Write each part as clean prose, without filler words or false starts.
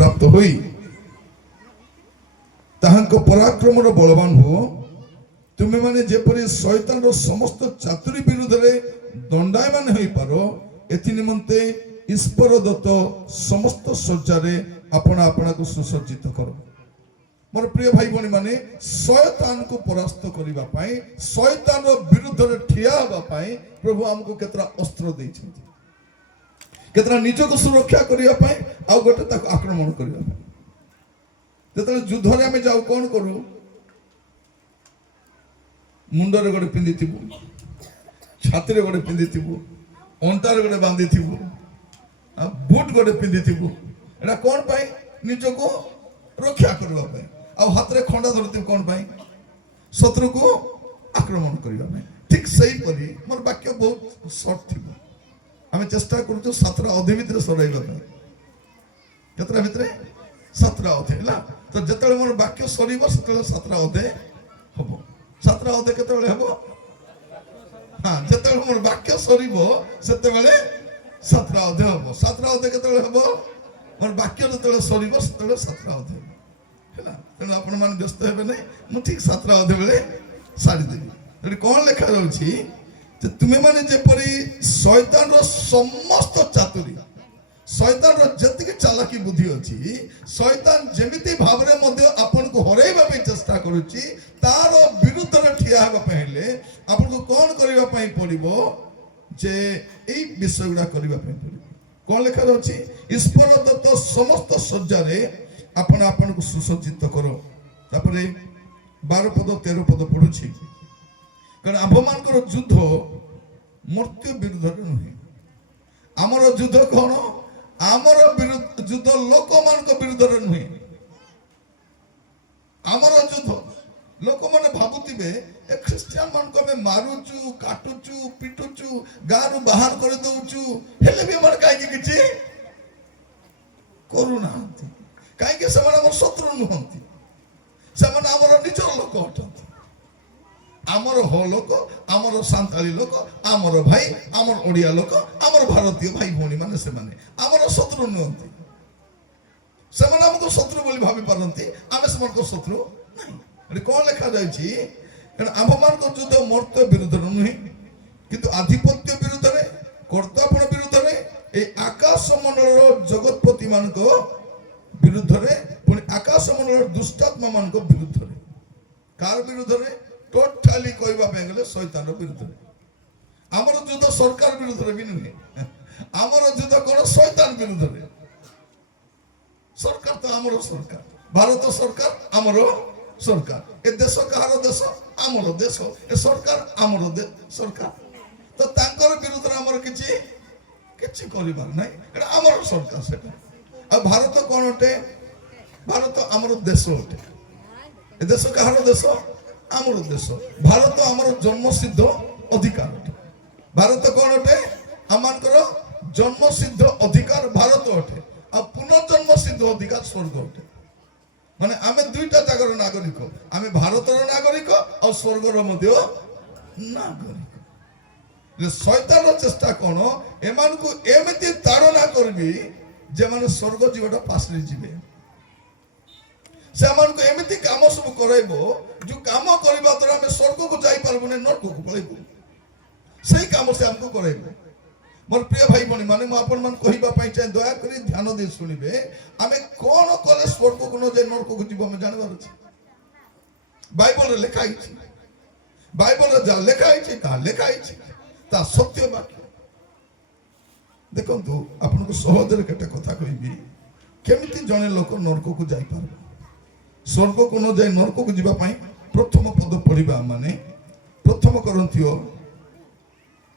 प्राप्त हुई ताहांको पराक्रमर बलवान हो तुमे माने जेपरि शैतान रो समस्त चातुरी विरुद्ध रे दंडायमान होई पारो एथि निमंते ईश्वर दत्त समस्त सज्जारे अपना अपना को सुसज्जित करो। मोर प्रिय भाई भणी माने शैतान को परास्त करिबा पई शैतान रो विरुद्ध रे ठिया होबा पई प्रभु हमको केतरा अस्त्र दैछन्ति केतरा निज को सुरक्षा करिबा पई आ गोटे ताको आक्रमण करिबा पई जेतले युद्ध रे हम जाऊ कोन करू मुंडर गोटे पिंदिथिबु छाती रे गोटे पिंदिथिबु अंटार गोटे बांधिथिबु बूट गोटे पिंदिथिबु एटा कोन पई निज को रक्षा करबा पई आ हाथ रे खंडा धरथिबु कोन पई शत्रु को आक्रमण करिबा पई ठीक सही परी मोर वाक्य बहुत शॉर्ट थिबो हम चेष्टा करूछु 17 अधे भितर सराइबा पई केतरा भितर 17 अधे हला तो जतले मोर वाक्य सरीबो सेतले 17 अधे हबो 17 अधे केतले हबो हां जतले मोर वाक्य सरीबो सेतेबेले 17 अधे हबो 17 अधे केतले हबो मोर वाक्य जतले सरीबो सेतले 17 अधे हला तेणु आपण मान व्यस्त हेबे नै मु ठीक 17 अधे बेले सारी देबी एटी कोन लेखा रहउछि जे तुमे माने जेपरि शैतान रो समस्त चातुरी शैतान रो जतिक चालाकी बुद्धि अछि शैतान जेमिति भावरे मध्ये आपन को हरेबा पे चेष्टा करूछि तार विरुद्ध रे ठिया हेबा पहिले आपन को कोन करिबा पई पड़िबो जे एई विषयगुडा करिबा पई पड़िबो कोन लेखा रहउछि ईश्वर दत्त समस्त सज्जा रे आपन आपन को सुसज्जित करो तापरे 12 पद 13 पद पढुछि कारण आम्भमान को युद्ध मृत्यु विरुद्ध रे नहे हमर युद्ध कोन आमर विरुद्ध युद्ध लोक मान को विरुद्ध रे नहे आमर युद्ध लोक माने भाबुतिबे ए क्रिश्चियन मान को में मारुचु काटुचु पिटुचु गारु बाहर कर दउचु हेले भी हमर काई किछि करूना काई के समान हमर शत्रु नहंती समान हमर निजर लोक हटंती आमर हो लोक आमर सांताली लोक आमर भाई आमर ओडिया लोक आमर भारतीय भाई भौणी माने से माने आमर शत्रु नहंती सेमान हमको शत्रु बोली भाबी पारंती आमे समान को शत्रु नहीं एटी कोन लेखा जायछि कारण आम्भमान को युद्ध मर्त्य विरुद्ध नहे किंतु आधिपत्य विरुद्ध रे कर्तव्य विरुद्ध रे ए आकाश मंडल जगतपति मान को विरुद्ध रे पुनी आकाश मंडल दुष्टात्मा मान को विरुद्ध रे कार विरुद्ध रे टोटली कहबा पे गेले शैतान रो विरुद्ध रे हमर युद्ध सरकार विरुद्ध रे भी नहे हमर युद्ध कोन शैतान विरुद्ध रे सरकार तो हमर सरकार भारत सरकार हमर सरकार ए देश कहार देश हमर देश ए सरकार हमर सरकार तो तांकर विरुद्ध रे हमर किछि करिबार नै एटा हमर सरकार सेटा आ भारत कोन ओटे भारत हमर देश ओटे ए देश कहार देश आमर देश भारत आमर जन्मसिद्ध अधिकार भारत कौन अटे आमर जन्मसिद्ध अधिकार भारत अटे आ पुनर्जन्म सिद्ध अधिकार स्वर्ग अटे माने आमे दुईटा जगर नागरिक आमे भारतर नागरिक और स्वर्गर मध्य नागरिक शैतान चेष्टा कौन एमान को एमिति ताड़ना करबी जे माने स्वर्ग जीवटा पासरे जीवे से आमान को एमिति काम सब कराइबो जो काम करबा द्वारा हम स्वर्ग को जाई पारबो ने नरक को पळैबो सही काम से हमको कराइबो मोर प्रिय भाई बणी माने म आपन मान कहिबा पई चाहे दया करी ध्यान दे सुनिबे आमे कोन कले स्वर्ग को न जाय नरक को जीवो हम जानबार अछि बाइबल रे लिखा अछि बाइबल रे जा लिखा अछि ता लिखा अछि ता सत्य वाक्य देखंतु आपन को सहज रे केटा कथा कहिबी केमिति जने लोक नरक को जाई पारबो स्वर्ग को न जाए नरक को जीवा पाई प्रथम पद पढ़िबा माने प्रथम करंथियो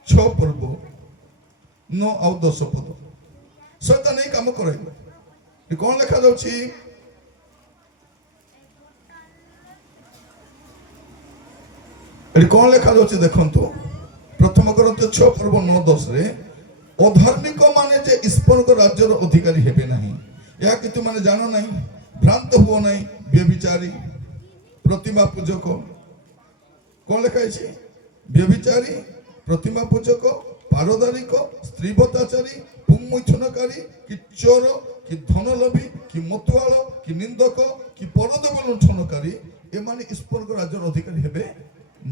6 पर्व 9 और 10 पद शैतान नहीं काम कराइबो ए कोन लेखा जाउछि ए कोन लेखा जाउछि देखंतो प्रथम करंथियो 6 पर्व 9 10 रे अधार्मिक माने जे ईश्वर को राज्य रो अधिकारी हेबे नाही या कि तू माने जानो नाही भ्रांत हुओ नहीं व्यभिचारी प्रतिमा पूजक कौन लिखा है व्यभिचारी प्रतिमा पूजक पारदारिक स्त्रीवताचारी पुंमैथुनकारी कि चोर କି ଧନଲୋଭୀ କି ମତୁଆଳ କି ନିନ୍ଦକ କି ପରଦେବ ଲୁଣ୍ଠନକାରୀ ଏମାନେ ଈଶ୍ୱରଙ୍କ ରାଜ୍ୟର ଅଧିକାରୀ ହେବେ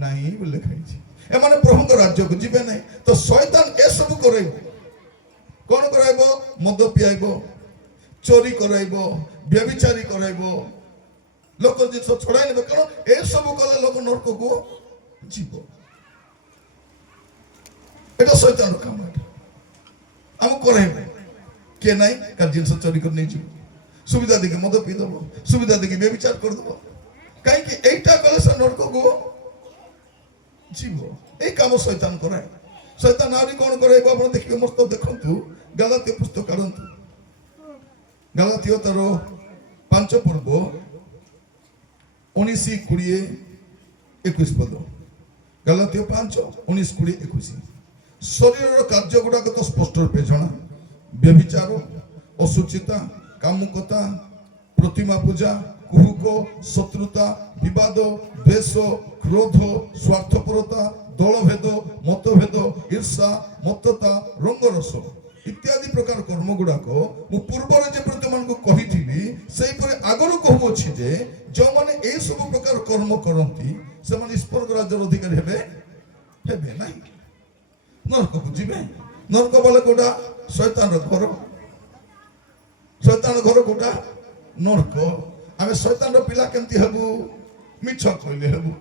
ନାହିଁ ବୋଲି ଲେଖା ହେଇଛି। ଏମାନେ ପ୍ରଭୁଙ୍କ ରାଜ୍ୟକୁ ଯିବେ ନାହିଁ। ତ ଶୟତାନ ଏସବୁ କରାଇବ। କ'ଣ କରାଇବ? ମଦ ପିଆଇବ, ଚୋରି କରାଇବ, ବ୍ୟଭିଚାରୀ କରାଇବ, ଲୋକ ଜିନିଷ ଛଡ଼ାଇ ନେବେ। କାରଣ ଏସବୁ କଲେ ଲୋକ ନରକକୁ ଯିବ। এটা শয়তানের কাম। এটা আমি করাইবে কে নাই কার জিনিস চোরি করে নিয়ে যাব, সুবিধা দিকে মদ পিই দেব, সুবিধা দিকে ব্যভিচার করে দেব। কাইকি এইটা কলে সে নরকକୁ ଯିବ। এই কাম শয়তান করায়। শয়তান আହୁରି କ'ଣ କରାଇବ ଆପଣ ଦେଖିବେ। ମସ୍ତ ଦେଖନ୍ତୁ ଗାଲାତୀୟ ପୁସ୍ତକ କାଢ଼ନ୍ତୁ। ଗାଲାତୀୟ ତାର 5 ପର୍ବ 19, 20, 21 ପଦ। ଗାଲାତୀୟ 5, 19, 20, 21। ଶରୀରର କାର୍ଯ୍ୟ ଗୁଡ଼ାକ ତ ସ୍ପଷ୍ଟ ରୂପେ ଜଣା। ବ୍ୟଭିଚାର, ଅଶୁଚିତା, କାମୁକତା, ପ୍ରତିମା ପୂଜା, କୁହୁକ, ଶତ୍ରୁତା, ବିବାଦ, ଦ୍ୱେଷ, କ୍ରୋଧ, ସ୍ୱାର୍ଥପରତା, ଦଳଭେଦ, ମତଭେଦ, ଈର୍ଷା, ମତ୍ତତା, ରଙ୍ଗରସ ଇତ୍ୟାଦି ପ୍ରକାର କର୍ମ ଗୁଡ଼ାକ ମୁଁ ପୂର୍ବରେ ଯେପରି ତୁମମାନଙ୍କୁ କହିଥିଲି ସେହିପରି ଆଗରୁ କହୁଅଛି ଯେ ଯେଉଁମାନେ ଏହିସବୁ ପ୍ରକାର କର୍ମ କରନ୍ତି ସେମାନେ ଈଶ୍ୱରଙ୍କ ରାଜ୍ୟର ଅଧିକାରୀ ହେବେ ନାହିଁ, ନରକକୁ ଯିବେ। ନରକ ବୋଲେ କୋଉଟା? ଶୈତାନର ଘର। ଶୈତାନର ଘର କୋଉଟା? ନରକ। ଆମେ ଶୈତାନର ପିଲା କେମିତି ହେବୁ? ମିଛ କହିଲେ ହେବୁ।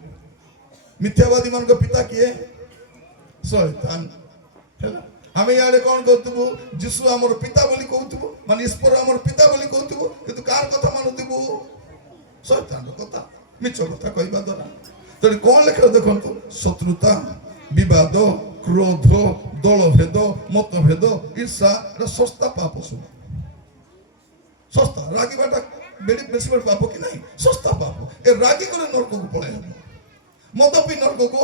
ମିଥ୍ୟାବାଦୀ ମାନଙ୍କ ପିତା କିଏ? ଶୈତାନ। ହେଲା, ଆମେ ଇଆଡେ କ'ଣ କହୁଥିବୁ? ଯୀଶୁ ଆମର ପିତା ବୋଲି କହୁଥିବୁ, ମାନେ ଈଶ୍ୱର ଆମର ପିତା ବୋଲି କହୁଥିବୁ, କିନ୍ତୁ କାହାର କଥା ମାନୁଥିବୁ? ଶୈତାନର କଥା, ମିଛ କଥା କହିବା ଦ୍ୱାରା। ତେଣୁ କ'ଣ ଲେଖା ଦେଖନ୍ତୁ, ଶତ୍ରୁତା, ବିବାଦ, କ୍ରୋଧ, ଦଳଭେଦ, ମତଭେଦ, ଈର୍ଷା, এটা সস্তা পাপ। শুনো, সস্তা রাগিবাটা বেশি বড় পাপ কি নাই? সস্তা পাপ। এ রাগি করে নরকକୁ পড়াই হব, মদ পি নরকକୁ,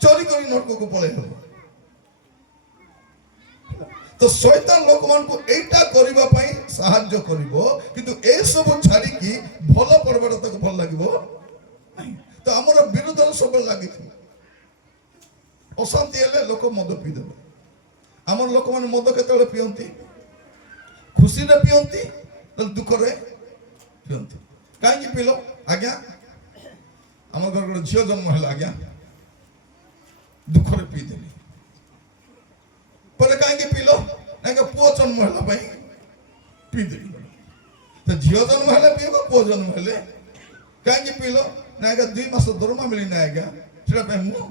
চোরি করে নরকକୁ পড়াই হব। তো শয়তান ଲୋକମାନଙ୍କୁ এইটা କରିବା ପାଇଁ ସାହାଯ୍ୟ କରିବ, କିନ୍ତୁ ଏ ସବୁ ଛାଡ଼ିକି ଭଲ ପଢ଼ବାଟା ତାକୁ ଭଲ ଲାଗିବ ନାହିଁ। ତ ଆମର ବିରୋଧରେ ସବୁବେଳେ ଲାଗିଥିବ। ଅଶାନ୍ତି ହେଲେ ଲୋକ ମଦ ପିଇଦେବେ। ଆମର ଲୋକମାନେ ମଦ କେତେବେଳେ ପିଅନ୍ତି? ଖୁସିରେ ପିଅନ୍ତି, ଦୁଃଖରେ ପିଅନ୍ତି। କାହିଁକି ପିଇଲ? ଆଜ୍ଞା ଆମ ଘର ଗୋଟେ ଝିଅ ଜନ୍ମ ହେଲା, ଆଜ୍ଞା ଦୁଃଖରେ ପିଇଦେଲି। ପରେ କାହିଁକି ପିଇଲ? ଆଜ୍ଞା ପୁଅ ଜନ୍ମ ହେଲା ପାଇଁ ପିଇଦେଲି। ଝିଅ ଜନ୍ମ ହେଲେ ପିଇବ, ପୁଅ ଜନ୍ମ ହେଲେ କାହିଁକି ପିଇଲ? ନା ଆଜ୍ଞା 2 ମାସ ଦରମା ମିଳିନା, ଆଜ୍ଞା ସେଟା ପାଇଁ ମୁଁ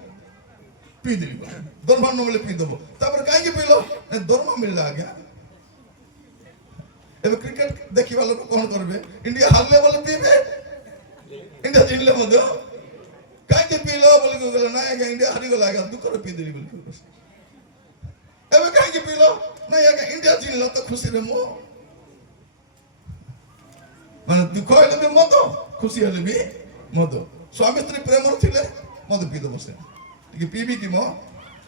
ପିଇଦେଲି। ଦରମା ନ ମିଳେ ପିଇଦେବ। ତାପରେ କାହିଁକି ପିଇଲ? ଦରମା ମିଳିଲା, ଆଜ୍ଞା। ଏବେ କ୍ରିକେଟ ଦେଖିବା ଲୋକ କ'ଣ କରିବେ? ଇଣ୍ଡିଆ ହାରିଲେ ବୋଲେ ପିଇବେ, ଇଣ୍ଡିଆ ଜିଣିଲେ ମଧ୍ୟ କାହିଁକି ପିଇଲ ବୋଲି କହିଲେ, ନାଇଁ ଆଜ୍ଞା ଇଣ୍ଡିଆ ହାରିଗଲା, ଆଜ୍ଞା ଦୁଃଖରେ ପିଇଦେଲି ବୋଲି କହିବ। ଏବେ କାହିଁକି ପିଇଲ? ନାଇଁ ଆଜ୍ଞା ଇଣ୍ଡିଆ ଜିଣିଲା ତ ଖୁସିରେ ମୁଁ, ମାନେ ଦୁଃଖ ହେଲେ ବି ମଦ, ଖୁସି ହେଲେ ବି ମଦ। ସ୍ୱାମୀ ସ୍ତ୍ରୀ ପ୍ରେମରେ ଥିଲେ ମଦ ପିଇଦେବ। ସେ ଟିକେ ପିଇବି କି ମୋ,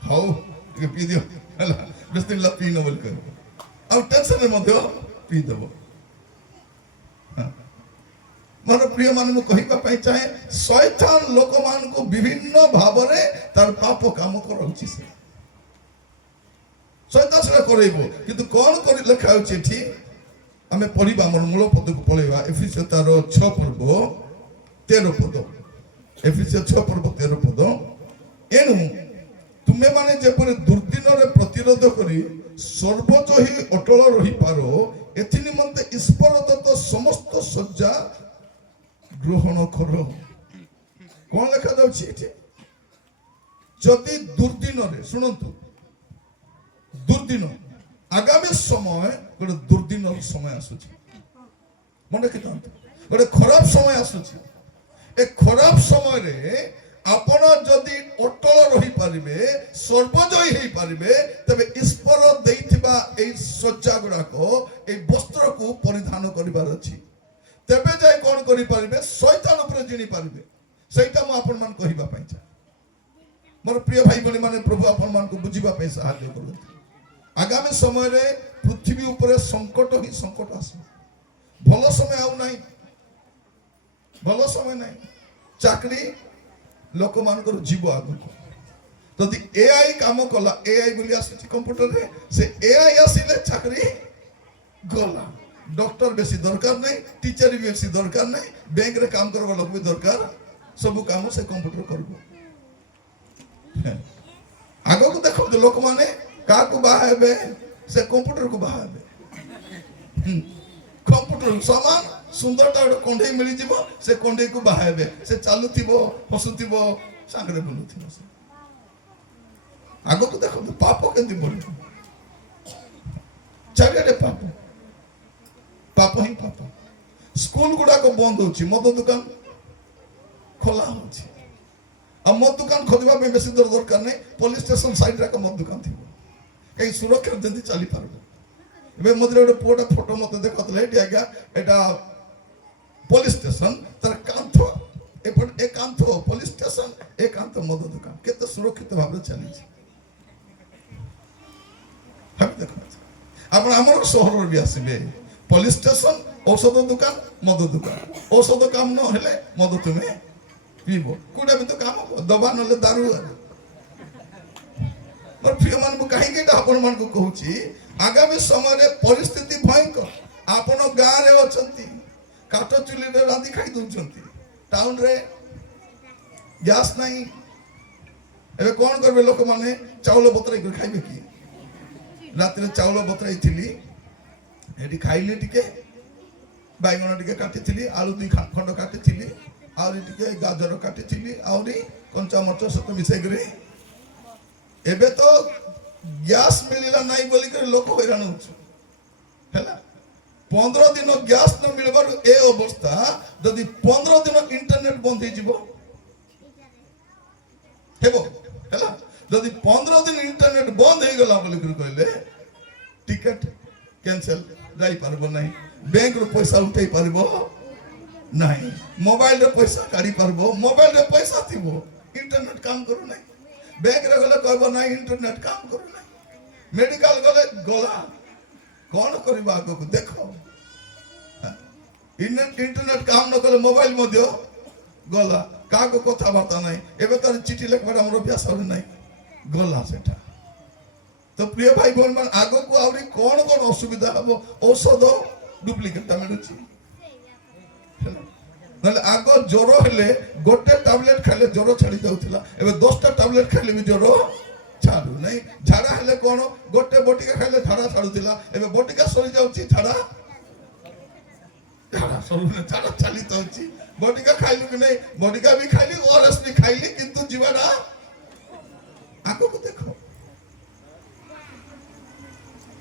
ହଉ ଟିକେ ପିଇଦିଅ ହେଲା, ବେଶୀ ଦିନ ପିଇନ ବୋଲି କହିବ। ଆଉ ଟେନସନରେ ମଧ୍ୟ ପିଇଦେବ। ମୋର ପ୍ରିୟ ମାନେ ମୁଁ କହିବା ପାଇଁ ଚାହେଁ, ଶୈତାନ ଲୋକମାନଙ୍କୁ ବିଭିନ୍ନ ଭାବରେ ତାର ପାପ କାମ କରାଉଛି। ସେ ଶୈତାନ ସେଟା କରାଇବ, କିନ୍ତୁ କ'ଣ କରି ଲେଖା ହେଉଛି ଏଠି? ଆମେ ପଢିବା, ଆମର ମୂଳ ପଦକୁ ପଳେଇବା। ଏଫେସୀୟ ତାର 6 ପର୍ବ 13 ପଦ। ଏଫେସୀୟ 6 ପର୍ବ 13 ପଦ। ଏଣୁ ତୁମେମାନେ ଯେପରି ଦୁର୍ଦିନରେ ପ୍ରତିରୋଧ କରି ସର୍ବଜୟୀ ଅଟଳ ରହିପାର, ଏଥି ନିମନ୍ତେ ଈଶ୍ୱର ଦତ୍ତ ସମସ୍ତ ସଜ୍ଜା ଗ୍ରହଣ କର। କ'ଣ ଲେଖାଯାଉଛି ଏଠି? ଯଦି ଦୁର୍ଦିନରେ, ଶୁଣନ୍ତୁ, ଦୁର୍ଦିନ, ଆଗାମୀ ସମୟ ଗୋଟେ ଦୁର୍ଦିନର ସମୟ ଆସୁଛି। ମନେ ରଖିଥାନ୍ତୁ, ଗୋଟେ ଖରାପ ସମୟ ଆସୁଛି। ଏ ଖରାପ ସମୟରେ ଆପଣ ଯଦି ଅଟଳ ରହିପାରିବେ, ସର୍ବଜୟୀ ହେଇପାରିବେ, ତେବେ ଈଶ୍ୱର ଦେଇଥିବା ଏଇ ସଜ୍ଜା ଗୁଡାକ, ଏଇ ବସ୍ତ୍ରକୁ ପରିଧାନ କରିବାର ଅଛି। ତେବେ ଯାଇ କ'ଣ କରିପାରିବେ? ଶୈତାନ ଉପରେ ଜିଣି ପାରିବେ। ସେଇଟା ମୁଁ ଆପଣମାନଙ୍କୁ କହିବା ପାଇଁ ଚାହେଁ। ମୋର ପ୍ରିୟ ଭାଇ ଭଉଣୀ ମାନେ, ପ୍ରଭୁ ଆପଣମାନଙ୍କୁ ବୁଝିବା ପାଇଁ ସାହାଯ୍ୟ କରନ୍ତୁ। ଆଗାମୀ ସମୟରେ ପୃଥିବୀ ଉପରେ ସଙ୍କଟ ହିଁ ସଙ୍କଟ ଆସିବ। ଭଲ ସମୟ ଆଉ ନାହିଁ, ଭଲ ସମୟ ନାହିଁ। ଚାକିରି ଲୋକମାନଙ୍କର ଯିବ ଆଗକୁ। ଯଦି ଏଆଇ କାମ କଲା, ଏଆଇ ବୋଲି ଆସୁଛି କମ୍ପ୍ୟୁଟରରେ, ସେ ଏଆଇ ଆସିଲେ ଚାକିରି गला डॉक्टर बेसी दरकार नहीं टीचर भी बेसी दरकार नहीं बैंक रे काम करबा लोक भी दरकार सब काम से कंप्यूटर करबो आगो को देखो तो लोक माने का को बाहेबे से कंप्यूटर को बाहेबे कंप्यूटर समान सुंदरता कंडे मिली जीवो से कंडे को बाहेबे से चालुथिबो हसुथिबो सांगरे बुलुथिबो से आगो को देखो तो पाप केंति बोल चारियाडे पाप पाप ही पाप स्कूल गुड़ा को बंद होची मद दुकान खोला होची अब मद दुकान खोलिबा में बेसी दरकार नहीं पुलिस स्टेशन साइड रा मद दुकान थिबो कई सुरक्षा जल्दी चली पारबो एबे मदरे गोटे पुटा फोटो मते देखतले एटी आज्ञा एटा पुलिस स्टेशन तर कांथ ए कांथ पुलिस स्टेशन ए कांथ मद दुकान केते सुरक्षित भाबरे चली हम देखो आपण हमर शहर भी आसीबे पुलिस स्टेशन औषध दुकान मद दुकान औषध काम न हेले मद तुमे पीबो कोडे भी तो काम दबा नले दारू और प्रिय मन को कहीं के आपण मन को कहूची आगामी समय रे परिस्थिति भयंकर आपण गां रे अछंती काट चुली रे रांदी खाई दउचंती टाउन रे गैस नहीं एबे कोन करबे लोक माने चावल बतराई कर खाइबे की रात रे चावल बतराई थिली एटी खाइले टिके बैगन टिके काटी थिली आलू दी खंड काटी थिली आउरी टिके गाजर काटी थिली आउरी कंचा मरच सत मिसै करे एबे तो गैस मिलिला नहीं बोली कर लोक हैरान होछ हैला 15 दिन गैस न मिलबार ए अवस्था यदि 15 दिन इंटरनेट बंद हे जिवो हेबो हैला यदि 15 दिन इंटरनेट बंद हे गला बोली कर कहले टिकट कैंसिल जाई पारबो नहीं बैंक रो पैसा उठाई पारबो नहीं मोबाइल रे पैसा काढी पारबो मोबाइल रे पैसा थिबो इंटरनेट काम करू नहीं बैंक रे गले कहबो नहीं इंटरनेट काम करू नहीं मेडिकल गले गला कौन करबा को देखो इंटरनेट काम न कले मोबाइल मध्य गला का को कथा बार्ता नहीं एबे तार चिठी लिखबा हमर अभ्यास हो नहीं गला सेटा तो प्रिय भाई बहन मान आगो को आवरी कौन कौन असुविधा हबो औषध डुप्लीकेट मिलुची नले आगो ज्वर हेले गोटे टैबलेट खाले ज्वर छाड़ी जाउथिला एबे 10टा टैबलेट खाले भी ज्वर छाडू नहीं झाड़ा हेले कोन गोटे बटिका खाले झाड़ा छाडुथिला एबे बटिका सरी जाउची झाड़ा झाड़ा सरी झाड़ा चली जाउची बटिका खाइलु कि नहीं बटिका भी खाइली ओरस भी खाइली किंतु जीवाना आगो को देखो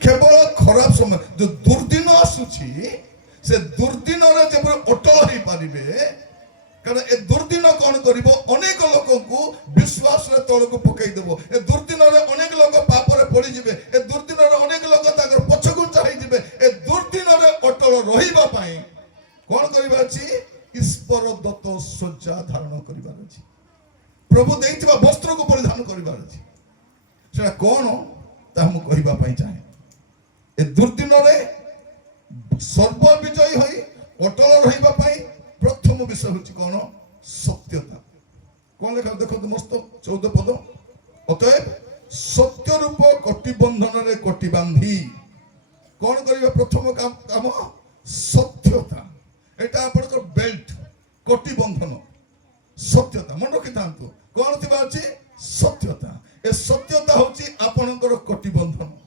केवल खराब समय जो दुर्दिन आसुची से दुर्दिन रे जब अटल ही पारिबे कारण ए दुर्दिन कोन करिवो अनेक लोक को विश्वास रे तळ को पकई देबो ए दुर्दिन रे अनेक लोक पाप रे पड़ी जिवे ए दुर्दिन रे अनेक लोक ताकर पछगु चाहि जिवे ए दुर्दिन रे अटल रहिबा पई कोन करिबा अछि ईश्वर दत्त सज्जा धारण करिबार अछि प्रभु देइतिबा वस्त्र को परिधान करिबार अछि सेटा कोन ता हम कहिबा पई चाहे ए दुर्दिन रे सर्व विजयी होई अटल रहिबा पई प्रथम विषय होची कोन सत्यता कोन लेखा देखो तो मस्त 14 पद अतएव सत्य रूप कोटि बंधन रे कोटि बांधी कोन करिबा प्रथम काम सत्यता एटा आपनकर बेल्ट कोटि बंधन सत्यता मन रखि थांतु कोन थिबा अछि सत्यता ए सत्यता होची आपनकर कोटि बंधन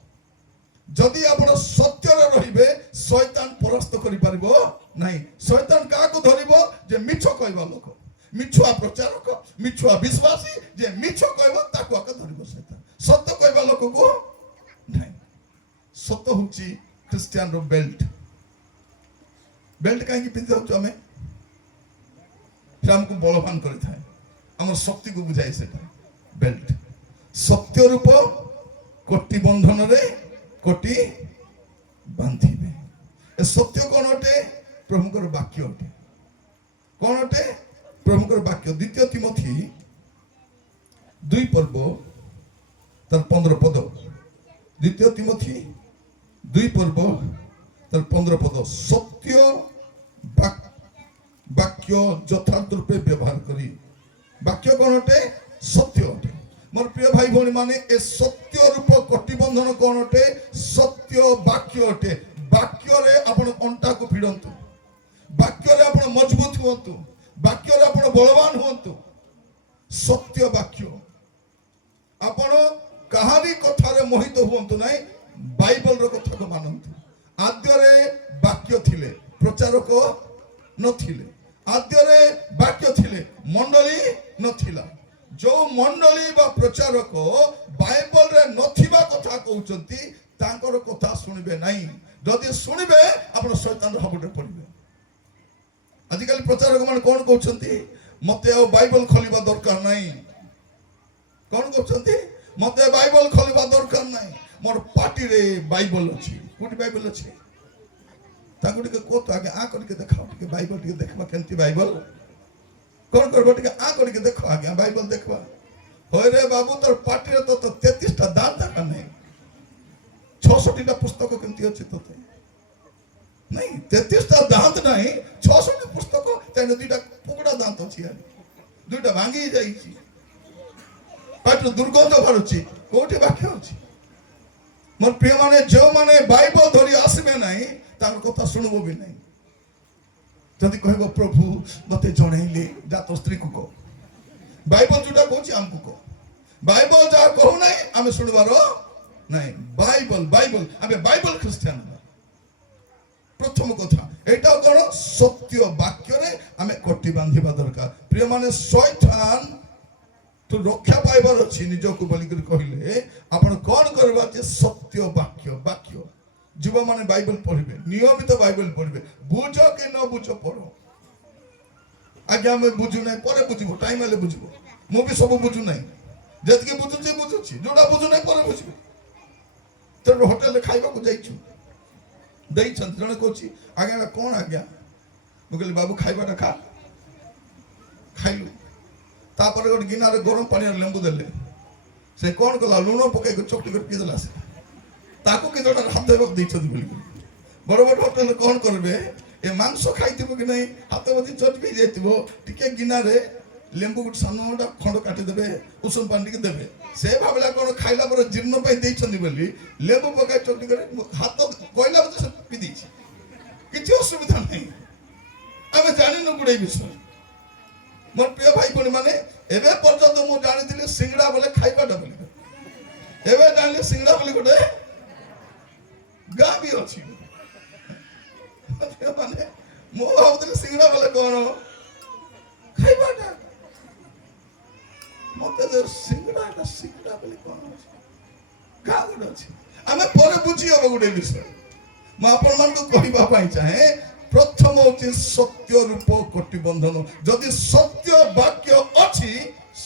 जदि आपण सत्य रे रहिबे शैतान परास्त करि पारिबो नहीं शैतान का को धरिबो जे मिछ कहबा लोक मिछुआ प्रचारक मिछुआ विश्वासी जे मिछ कहबो ताको आके धरिबो शैतान सत्य कहबा लोक को नहीं सत्य होची क्रिश्चियन रो बेल्ट बेल्ट काहे कि पिंधि होछ हमें हमको बलवान करि थाए हमर शक्ति को बुझाई सेटा बेल्ट सत्य रूप कोटि बंधन रे कोटि बांधिबे ए सत्य कोन अटे प्रभुकर वाक्य अटे कोन अटे प्रभुकर वाक्य द्वितीय तिमोथी 2 पर्व तर 15 पद द्वितीय तिमोथी 2 पर्व तर 15 पद सत्य वाक्य यथार्थ रूपे व्यवहार करी वाक्य कोन अटे सत्य अटे मोर प्रिय भाई भौणी माने ए सत्य रूप कोटि बंधन कोन अटे सत्य वाक्य अटे ବାକ୍ୟରେ ଆପଣ ଅଣ୍ଟାକୁ ଭିଡ଼ନ୍ତୁ, ବାକ୍ୟରେ ଆପଣ ମଜବୁତ ହୁଅନ୍ତୁ, ବାକ୍ୟରେ ଆପଣ ବଳବାନ ହୁଅନ୍ତୁ। ସତ୍ୟ ବାକ୍ୟ, ଆପଣ କାହାରି କଥାରେ ମୋହିତ ହୁଅନ୍ତୁ ନାହିଁ, ବାଇବଲର କଥାକୁ ମାନନ୍ତୁ। ଆଦ୍ୟରେ ବାକ୍ୟ ଥିଲେ, ପ୍ରଚାରକ ନଥିଲେ। ଆଦ୍ୟରେ ବାକ୍ୟ ଥିଲେ, ମଣ୍ଡଳୀ ନଥିଲା। ଯୋଉ ମଣ୍ଡଳୀ ବା ପ୍ରଚାରକ ବାଇବଲରେ ନଥିବା କଥା କହୁଛନ୍ତି ତାଙ୍କର କଥା ଶୁଣିବେ ନାହିଁ। ଯଦି ଶୁଣିବେ ଆପଣ ଶୈତାନର ହାବୁଡ଼ରେ ପଡ଼ିବେ। ଆଜିକାଲି ପ୍ରଚାରକ ମାନେ କଣ କହୁଛନ୍ତି? ମତେ ଆଉ ବାଇବଲ ଖୋଲିବା ଦରକାର ନାହିଁ। କଣ କହୁଛନ୍ତି? ମତେ ବାଇବଲ ଖୋଲିବା ଦରକାର ନାହିଁ, ମୋର ପାଟିରେ ବାଇବଲ ଅଛି। କୋଉଠି ବାଇବଲ ଅଛି? ତାଙ୍କୁ ଟିକେ କହୁତ ଆগে ଆ କରିକି ଦେଖାଅ, ଟିକେ ବାଇବଲ ଟିକେ ଦେଖିବା କେମିତି ବାଇବଲ କଣ କରିବ, ଟିକେ ଆ କରିକି ଦେଖ ଆଜ୍ଞା ବାଇବଲ ଦେଖିବା। ହଇରେ ବାବୁ, ତୋର ପାଟିରେ ତ 33ଟା ଦାନ୍ତ ଏକା ନାହିଁ, 66ଟା ପୁସ୍ତକ କେମିତି ଅଛି ତୋତେ? ନାଇଁ, 33ଟା ଦାନ୍ତ ନାହିଁ, 66 ପୁସ୍ତକ, ତେଣୁ 2ଟା କୁକୁଡ଼ା ଦାନ୍ତ ଅଛି, 2ଟା ଭାଙ୍ଗି ଯାଇଛି, ପାଟିରୁ ଦୁର୍ଗନ୍ଧ ବାହାରୁଛି। କୋଉଠି ବାକ୍ୟ ଅଛି? ମୋର ପ୍ରିୟ ମାନେ, ଯେଉଁମାନେ ବାଇବଲ ଧରି ଆସିବେ ନାହିଁ ତାଙ୍କ କଥା ଶୁଣିବ ବି ନାହିଁ। ଯଦି କହିବ ପ୍ରଭୁ ମତେ ଜଣେଇଲେ, ଯା ତୋ ସ୍ତ୍ରୀକୁ କହ, ବାଇବଲ ଯୋଉଟା କହୁଛି ଆମକୁ କହ। ବାଇବଲ ଯାହା କହୁନାହିଁ ଆମେ ଶୁଣିବାର ନାହିଁ। ବାଇବଲ ବାଇବଲ ଆମେ ବାଇବଲ ଖ୍ରୀଷ୍ଟିଆନ। ପ୍ରଥମ କଥା ଏଇଟା କଣ? ସତ୍ୟ ବାକ୍ୟରେ ଆମେ କଟି ବାନ୍ଧିବା ଦରକାର। ପ୍ରିୟ ମାନେ, ଶୈତାନ ତୁ ରକ୍ଷା ପାଇବାର ଅଛି ନିଜକୁ ବୋଲିକରି କହିଲେ ଆପଣ କଣ କରିବା? ଯେ ସତ୍ୟ ବାକ୍ୟ ବାକ୍ୟ ଯୁବମାନେ ବାଇବଲ ପଢିବେ, ନିୟମିତ ବାଇବଲ ପଢିବେ। ବୁଝ କି ନ ବୁଝ ପଢ। ଆଜ୍ଞା ଆମେ ବୁଝୁ ନାହିଁ, ପରେ ବୁଝିବୁ, ଟାଇମ ହେଲେ ବୁଝିବୁ। ମୁଁ ବି ସବୁ ବୁଝୁ ନାହିଁ, ଯେତିକି ବୁଝୁଛି ବୁଝୁଛି, ଯୋଉଟା ବୁଝୁ ନାହିଁ ପରେ ବୁଝିବୁ। ତେଣୁ ହୋଟେଲରେ ଖାଇବାକୁ ଯାଇଛୁ, ଦେଇଛନ୍ତି, ଜଣେ କହୁଛି ଆଜ୍ଞା କଣ ଆଜ୍ଞା? ମୁଁ କହିଲି ବାବୁ ଖାଇବାଟା ଖା। ଖାଇଲୁ, ତାପରେ ଗୋଟେ ଗିନାରେ ଗରମ ପାଣିରେ ଲେମ୍ବୁ ଦେଲେ, ସେ କଣ କଲା? ଲୁଣ ପକେଇକି ଚକଟି କରି ପିଇଦେଲା। ସେ ତାକୁ କି ଜଣେ ହାତ ହେବାକୁ ଦେଇଛନ୍ତି ବୋଲି। ବଡ ବଡ ହୋଟେଲରେ କଣ କରିବେ? ଏ ମାଂସ ଖାଇଥିବ କି ନାହିଁ, ହାତ ବଧି ଚଟକି ଯାଇଥିବ, ଟିକେ ଗିନାରେ ଲେମ୍ବୁ ଗୋଟେ ସାନଟା ଖଣ୍ଡ କାଟିଦେବେ, ଉଷୁମ ପାଣି ଟିକେ ଦେବେ। ସେ ଭାବିଲା କଣ ଖାଇଲା ପରେ ଜୀର୍ଣ୍ଣ ପାଇଁ ଦେଇଛନ୍ତି ବୋଲି ଲେମ୍ବୁ ପକାଇ ଚଟକି କରି ହାତ କହିଲା ବୋଧେ ସେ ପିଇ ଦେଇଛି। କିଛି ଅସୁବିଧା ନାହିଁ, ଆମେ ଜାଣିନୁ ଗୁଡେ ବିଷୟ। ମୋର ପ୍ରିୟ ଭାଇ ଭଉଣୀ ମାନେ, ଏବେ ପର୍ଯ୍ୟନ୍ତ ମୁଁ ଜାଣିଥିଲି ସିଙ୍ଗଡା ବୋଲେ ଖାଇବାଟା ବୋଲି। ଏବେ ଜାଣିଲି ସିଙ୍ଗଡା ବୋଲି ଗୋଟେ ଗାଁ ବି ଅଛି। ମାନେ ମୁଁ ଭାବୁଥିଲି ସିଙ୍ଗଡା ବୋଲେ କଣ? ଖାଇବାଟା। ମତେ ସିଙ୍ଗଡା ସିଙ୍ଗଡା ବୋଲି କଣ ଅଛି? ଗାଁ ଗୋଟେ ଅଛି। ଆମେ ପରେ ବୁଝି ହବ ଗୋଟେ ବିଷୟ। ମୁଁ ଆପଣମାନଙ୍କୁ କହିବା ପାଇଁ ଚାହେଁ, ପ୍ରଥମ ହଉଛି ସତ୍ୟ ରୂପ କଟିବନ୍ଧନ। ଯଦି ସତ୍ୟ ବାକ୍ୟ ଅଛି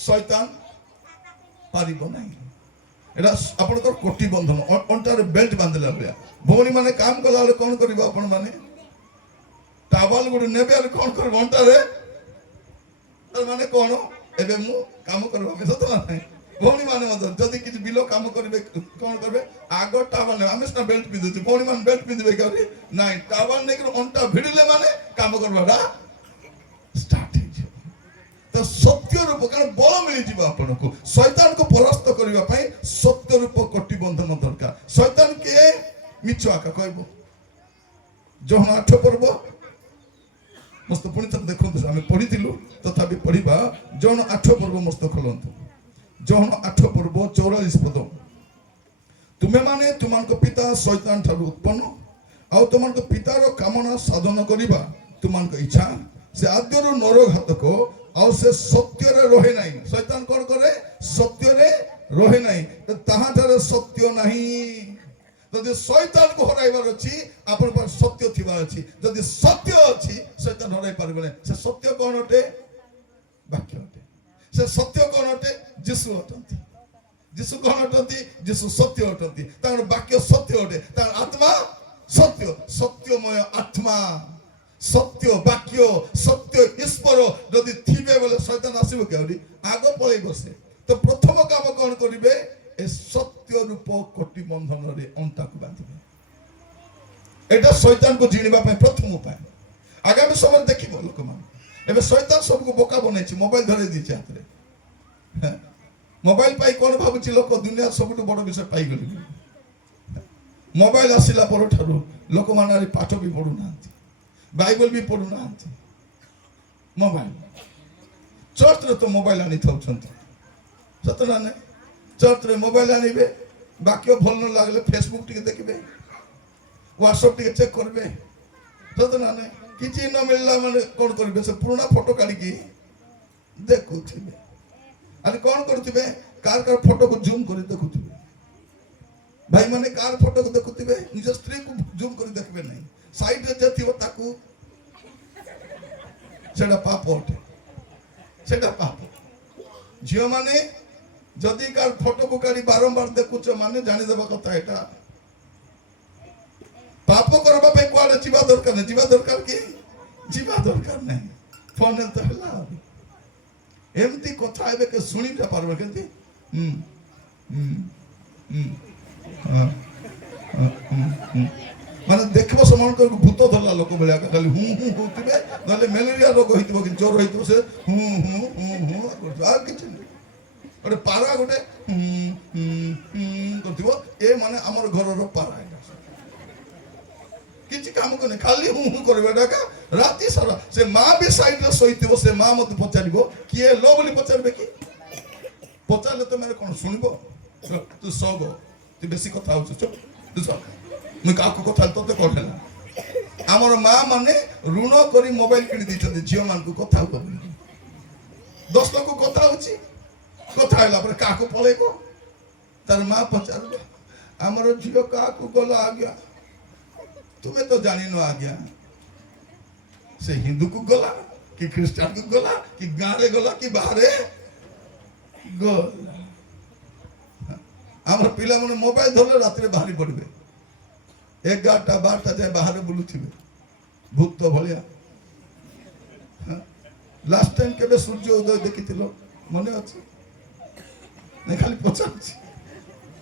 ଶୈତାନ ପାରିବ ନାହିଁ। ଏଟା ଆପଣଙ୍କର କଟିବନ୍ଧନ, ଅଣ୍ଟାରେ ବେଲ୍ଟ ବାନ୍ଧିଲା ଭଳିଆ। ଭଉଣୀ ମାନେ କାମ କଲା ବେଳେ କଣ କରିବ? ଆପଣ ମାନେ ଟାୱଲ ଗୋଟେ ନେବେ, କଣ କରିବ ଅଣ୍ଟାରେ? ମାନେ କଣ? ଏବେ ମୁଁ କାମ କରିବା ସତ ନା ନାହିଁ? ଭଉଣୀ ମାନେ ମଧ୍ୟ ଯଦି କିଛି ବିଲ କାମ କରିବେ କଣ କରିବେ? ଆଗ ଟାୱଲ ନେବେ। ଆମେ ସିନା ବେଲ୍ଟ ପିନ୍ଧୁଛୁ, ଭଉଣୀ ମାନେ ବେଲ୍ଟ ପିନ୍ଧିବେ କି? ନାଇଁ, ଟାୱଲ ନେଇକି ଅଣ୍ଟା ଭିଡ଼ିଲେ ମାନେ କାମ କରିବାଟା ଷ୍ଟାର୍ଟ ହେଇଯିବ। ତ ସତ୍ୟ ରୂପ, କାରଣ ବଳ ମିଳିଯିବ ଆପଣଙ୍କୁ। ଶୈତାନକୁ ପରାସ୍ତ କରିବା ପାଇଁ ସତ୍ୟ ରୂପ କଟିବନ୍ଧନ ଦରକାର। ଶୈତାନ କିଏ? ମିଛ ଆକା କହିବ। ଯୋହନ 8 ପର୍ବ ମସ୍ତ ପୁଣି ଥରେ ଦେଖନ୍ତୁ, ଆମେ ପଢିଥିଲୁ ତଥାପି ପଢିବା। ଯୋହନ 8 ପର୍ବ ମସ୍ତ ଖୋଲନ୍ତୁ। ଯୋହନ 8 ପର୍ବ 44 ପଦ। ତୁମେ ମାନେ ତୁମଙ୍କ ପିତା ଶୈତାନ ଠାରୁ ଉତ୍ପନ୍ନ, ଆଉ ତୁମଙ୍କ ପିତାର କାମନା ସାଧନ କରିବା ତୁମଙ୍କ ଇଚ୍ଛା। ସେ ଆଦ୍ୟରୁ ନରଘାତକ, ଆଉ ସେ ସତ୍ୟରେ ରହେ ନାହିଁ। ଶୈତାନ କଣ କରେ? ସତ୍ୟରେ ରହେ ନାହିଁ, ତାହାଠାରେ ସତ୍ୟ ନାହିଁ। ଯଦି ଶୈତାନକୁ ହରାଇବାର ଅଛି ଆପଣଙ୍କ ପାଖରେ ସତ୍ୟ ଥିବାର ଅଛି। ଯଦି ସତ୍ୟ ଅଛି ଶୈତାନ ହରାଇ ପାରିବ ନାହିଁ। ସେ ସତ୍ୟ କଣ ଅଟେ? ବାକ୍ୟ ଅଟେ। ସେ ସତ୍ୟ କଣ ଅଟେ? ଯୀଶୁ ଅଟନ୍ତି। ଯୀଶୁ କଣ ଅଟନ୍ତି? ଯୀଶୁ ସତ୍ୟ ଅଟନ୍ତି। ତାଙ୍କର ବାକ୍ୟ ସତ୍ୟ ଅଟେ, ତାଙ୍କର ଆତ୍ମା ସତ୍ୟ, ସତ୍ୟମୟ ଆତ୍ମା, ସତ୍ୟ ବାକ୍ୟ, ସତ୍ୟ ଈଶ୍ୱର ଯଦି ଥିବେ ବୋଲେ ଶୈତାନ ଆସିବ କି? ଆହୁରି ଆଗ ପଳେଇ ବସେ। ତ ପ୍ରଥମ କାମ କଣ କରିବେ? ଏ ସତ୍ୟ ରୂପ କଟିବନ୍ଧନରେ ଅଣ୍ଟାକୁ ବାନ୍ଧିବେ। এটা শয়তানକୁ ଜିଣିବା ପାଇଁ ପ୍ରଥମ ଉପାୟ। ଆଗାମୀ ସମୟରେ ଦେଖିବ ଲୋକମାନେ, ଏବେ ଶୈତାନ ସବୁକୁ ବୋକା ବନେଇଛି, ମୋବାଇଲ ଧରେଇ ଦେଇଛି ହାତରେ। ମୋବାଇଲ ପାଇ କଣ ଭାବୁଛି ଲୋକ? ଦୁନିଆ ସବୁଠୁ ବଡ ବିଷୟ ପାଇଗଲି। ମୋବାଇଲ ଆସିଲା ପରଠାରୁ ଲୋକମାନେ ପାଠ ବି ପଢୁନାହାନ୍ତି, ବାଇବଲ ବି ପଢୁନାହାନ୍ତି। ମୋବାଇଲ, ଚର୍ଚ୍ଚରେ ତ ମୋବାଇଲ ଆଣିଥାଉଛନ୍ତି, ସତ ନା ନାହିଁ? ଚର୍ଚ୍ଚରେ ମୋବାଇଲ ଆଣିବେ, ବାକ୍ୟ ଭଲ ନ ଲାଗିଲେ ଫେସବୁକ୍ ଟିକେ ଦେଖିବେ, ହ୍ୱାଟ୍ସଆପ୍ ଟିକେ ଚେକ୍ କରିବେ, ସତ ନା ନାହିଁ? କିଛି ନ ମିଳିଲା ମାନେ କ'ଣ କରିବେ? ସେ ପୁରୁଣା ଫଟୋ କାଢିକି ଦେଖୁଥିବେ। ଆରେ କ'ଣ କରୁଥିବେ? କାର ଫଟୋକୁ ଜୁମ୍ କରି ଦେଖୁଥିବେ। ଭାଇମାନେ କାର ଫଟୋକୁ ଦେଖୁଥିବେ, ନିଜ ସ୍ତ୍ରୀକୁ ଜୁମ୍ କରି ଦେଖିବେ ନାହିଁ। ସାଇଡରେ ଯେ ଥିବ ତାକୁ, ସେଟା ପାପ ଅଟେ, ସେଟା ପାପ। ଝିଅମାନେ ଯଦି କାର ଫଟୋକୁ କାଢି ବାରମ୍ବାର ଦେଖୁଛ ମାନେ ଜାଣିଦେବା କଥା ଏଟା ପାପ କରିବା ପାଇଁ କୁଆଡେ ଯିବା ଦରକାର ନାହିଁ। ଯିବା ଦରକାର କି? ଯିବା ଦରକାର ନାହିଁ। ଫୋନରେ ତ ହେଲା ଏମିତି କଥା ଏବେ କେ ଶୁଣି ପାରବେ କେମିତି? ମାନେ ଦେଖିବ ସେମାନଙ୍କୁ ଭୂତ ଧରିଲା ଲୋକ ଭଳିଆ ଖାଲି ହୁଁ ହୁଁ ହଉଥିବେ, ନହେଲେ ମ୍ୟାଲେରିଆ ରୋଗ ହେଇଥିବ କି ଜ୍ୱର ହେଇଥିବ, ସେ ହୁଁ ହୁଁ ହୁଁ ହୁଁ କରୁଥିବ, ଆଉ କିଛି ନାହିଁ। ଗୋଟେ ପାରା ଗୋଟେ କରୁଥିବ, ଏ ମାନେ ଆମର ଘରର ପାରା, କିଛି କାମ କରୁନି, ଖାଲି ହୁଁ ହୁଁ କରିବ। ରାତି ସାରା ସେ ମା ବି ସାଇଡରେ ଶୋଇଥିବ, ସେ ମା ମତେ ପଚାରିବ କିଏ ଲ ବୋଲି ପଚାରିବେ କି? ପଚାରିଲେ ତମେ କ'ଣ ଶୁଣିବ? ତୁ ସବ, ତୁ ବେଶୀ କଥା ହଉଛୁ, ତୁ ସବ, ମୁଁ କାହାକୁ କଥା ତତେ କ'ଣ ହେଲା? ଆମର ମା ମାନେ ଋଣ କରି ମୋବାଇଲ କିଣି ଦେଇଛନ୍ତି ଝିଅ ମାନଙ୍କୁ କଥା ହବ। 10 ଲୋକ କଥା ହଉଛି, କଥା ହେଲା ପରେ କାହାକୁ ପଳେଇବ? ତାର ମା ପଚାରିବ ଆମର ଝିଅ କାହାକୁ ଗଲା ଆଜ୍ଞା? ତୁମେ ତ ଜାଣିନ ଆଜ୍ଞା, ସେ ହିନ୍ଦୁକୁ ଗଲା କି ଖ୍ରୀଷ୍ଟିଆନକୁ ଗଲା କି ଗାଁରେ ଗଲା କି ବାହାରେ ଗଲା। ଆମର ପିଲାମାନେ ମୋବାଇଲ ଧରିଲେ ରାତିରେ ବାହାରି ପଡିବେ, 11ଟା 12ଟା ଯାଏ ବାହାରେ ବୁଲୁଥିବେ ଭୂତ ଭଳିଆ। ଲାଷ୍ଟ ଟାଇମ କେବେ ସୂର୍ଯ୍ୟ ଉଦୟ ଦେଖିଥିଲ? ମନେ ଅଛି? ନାଇଁ, ଖାଲି ପଚାରୁଛି,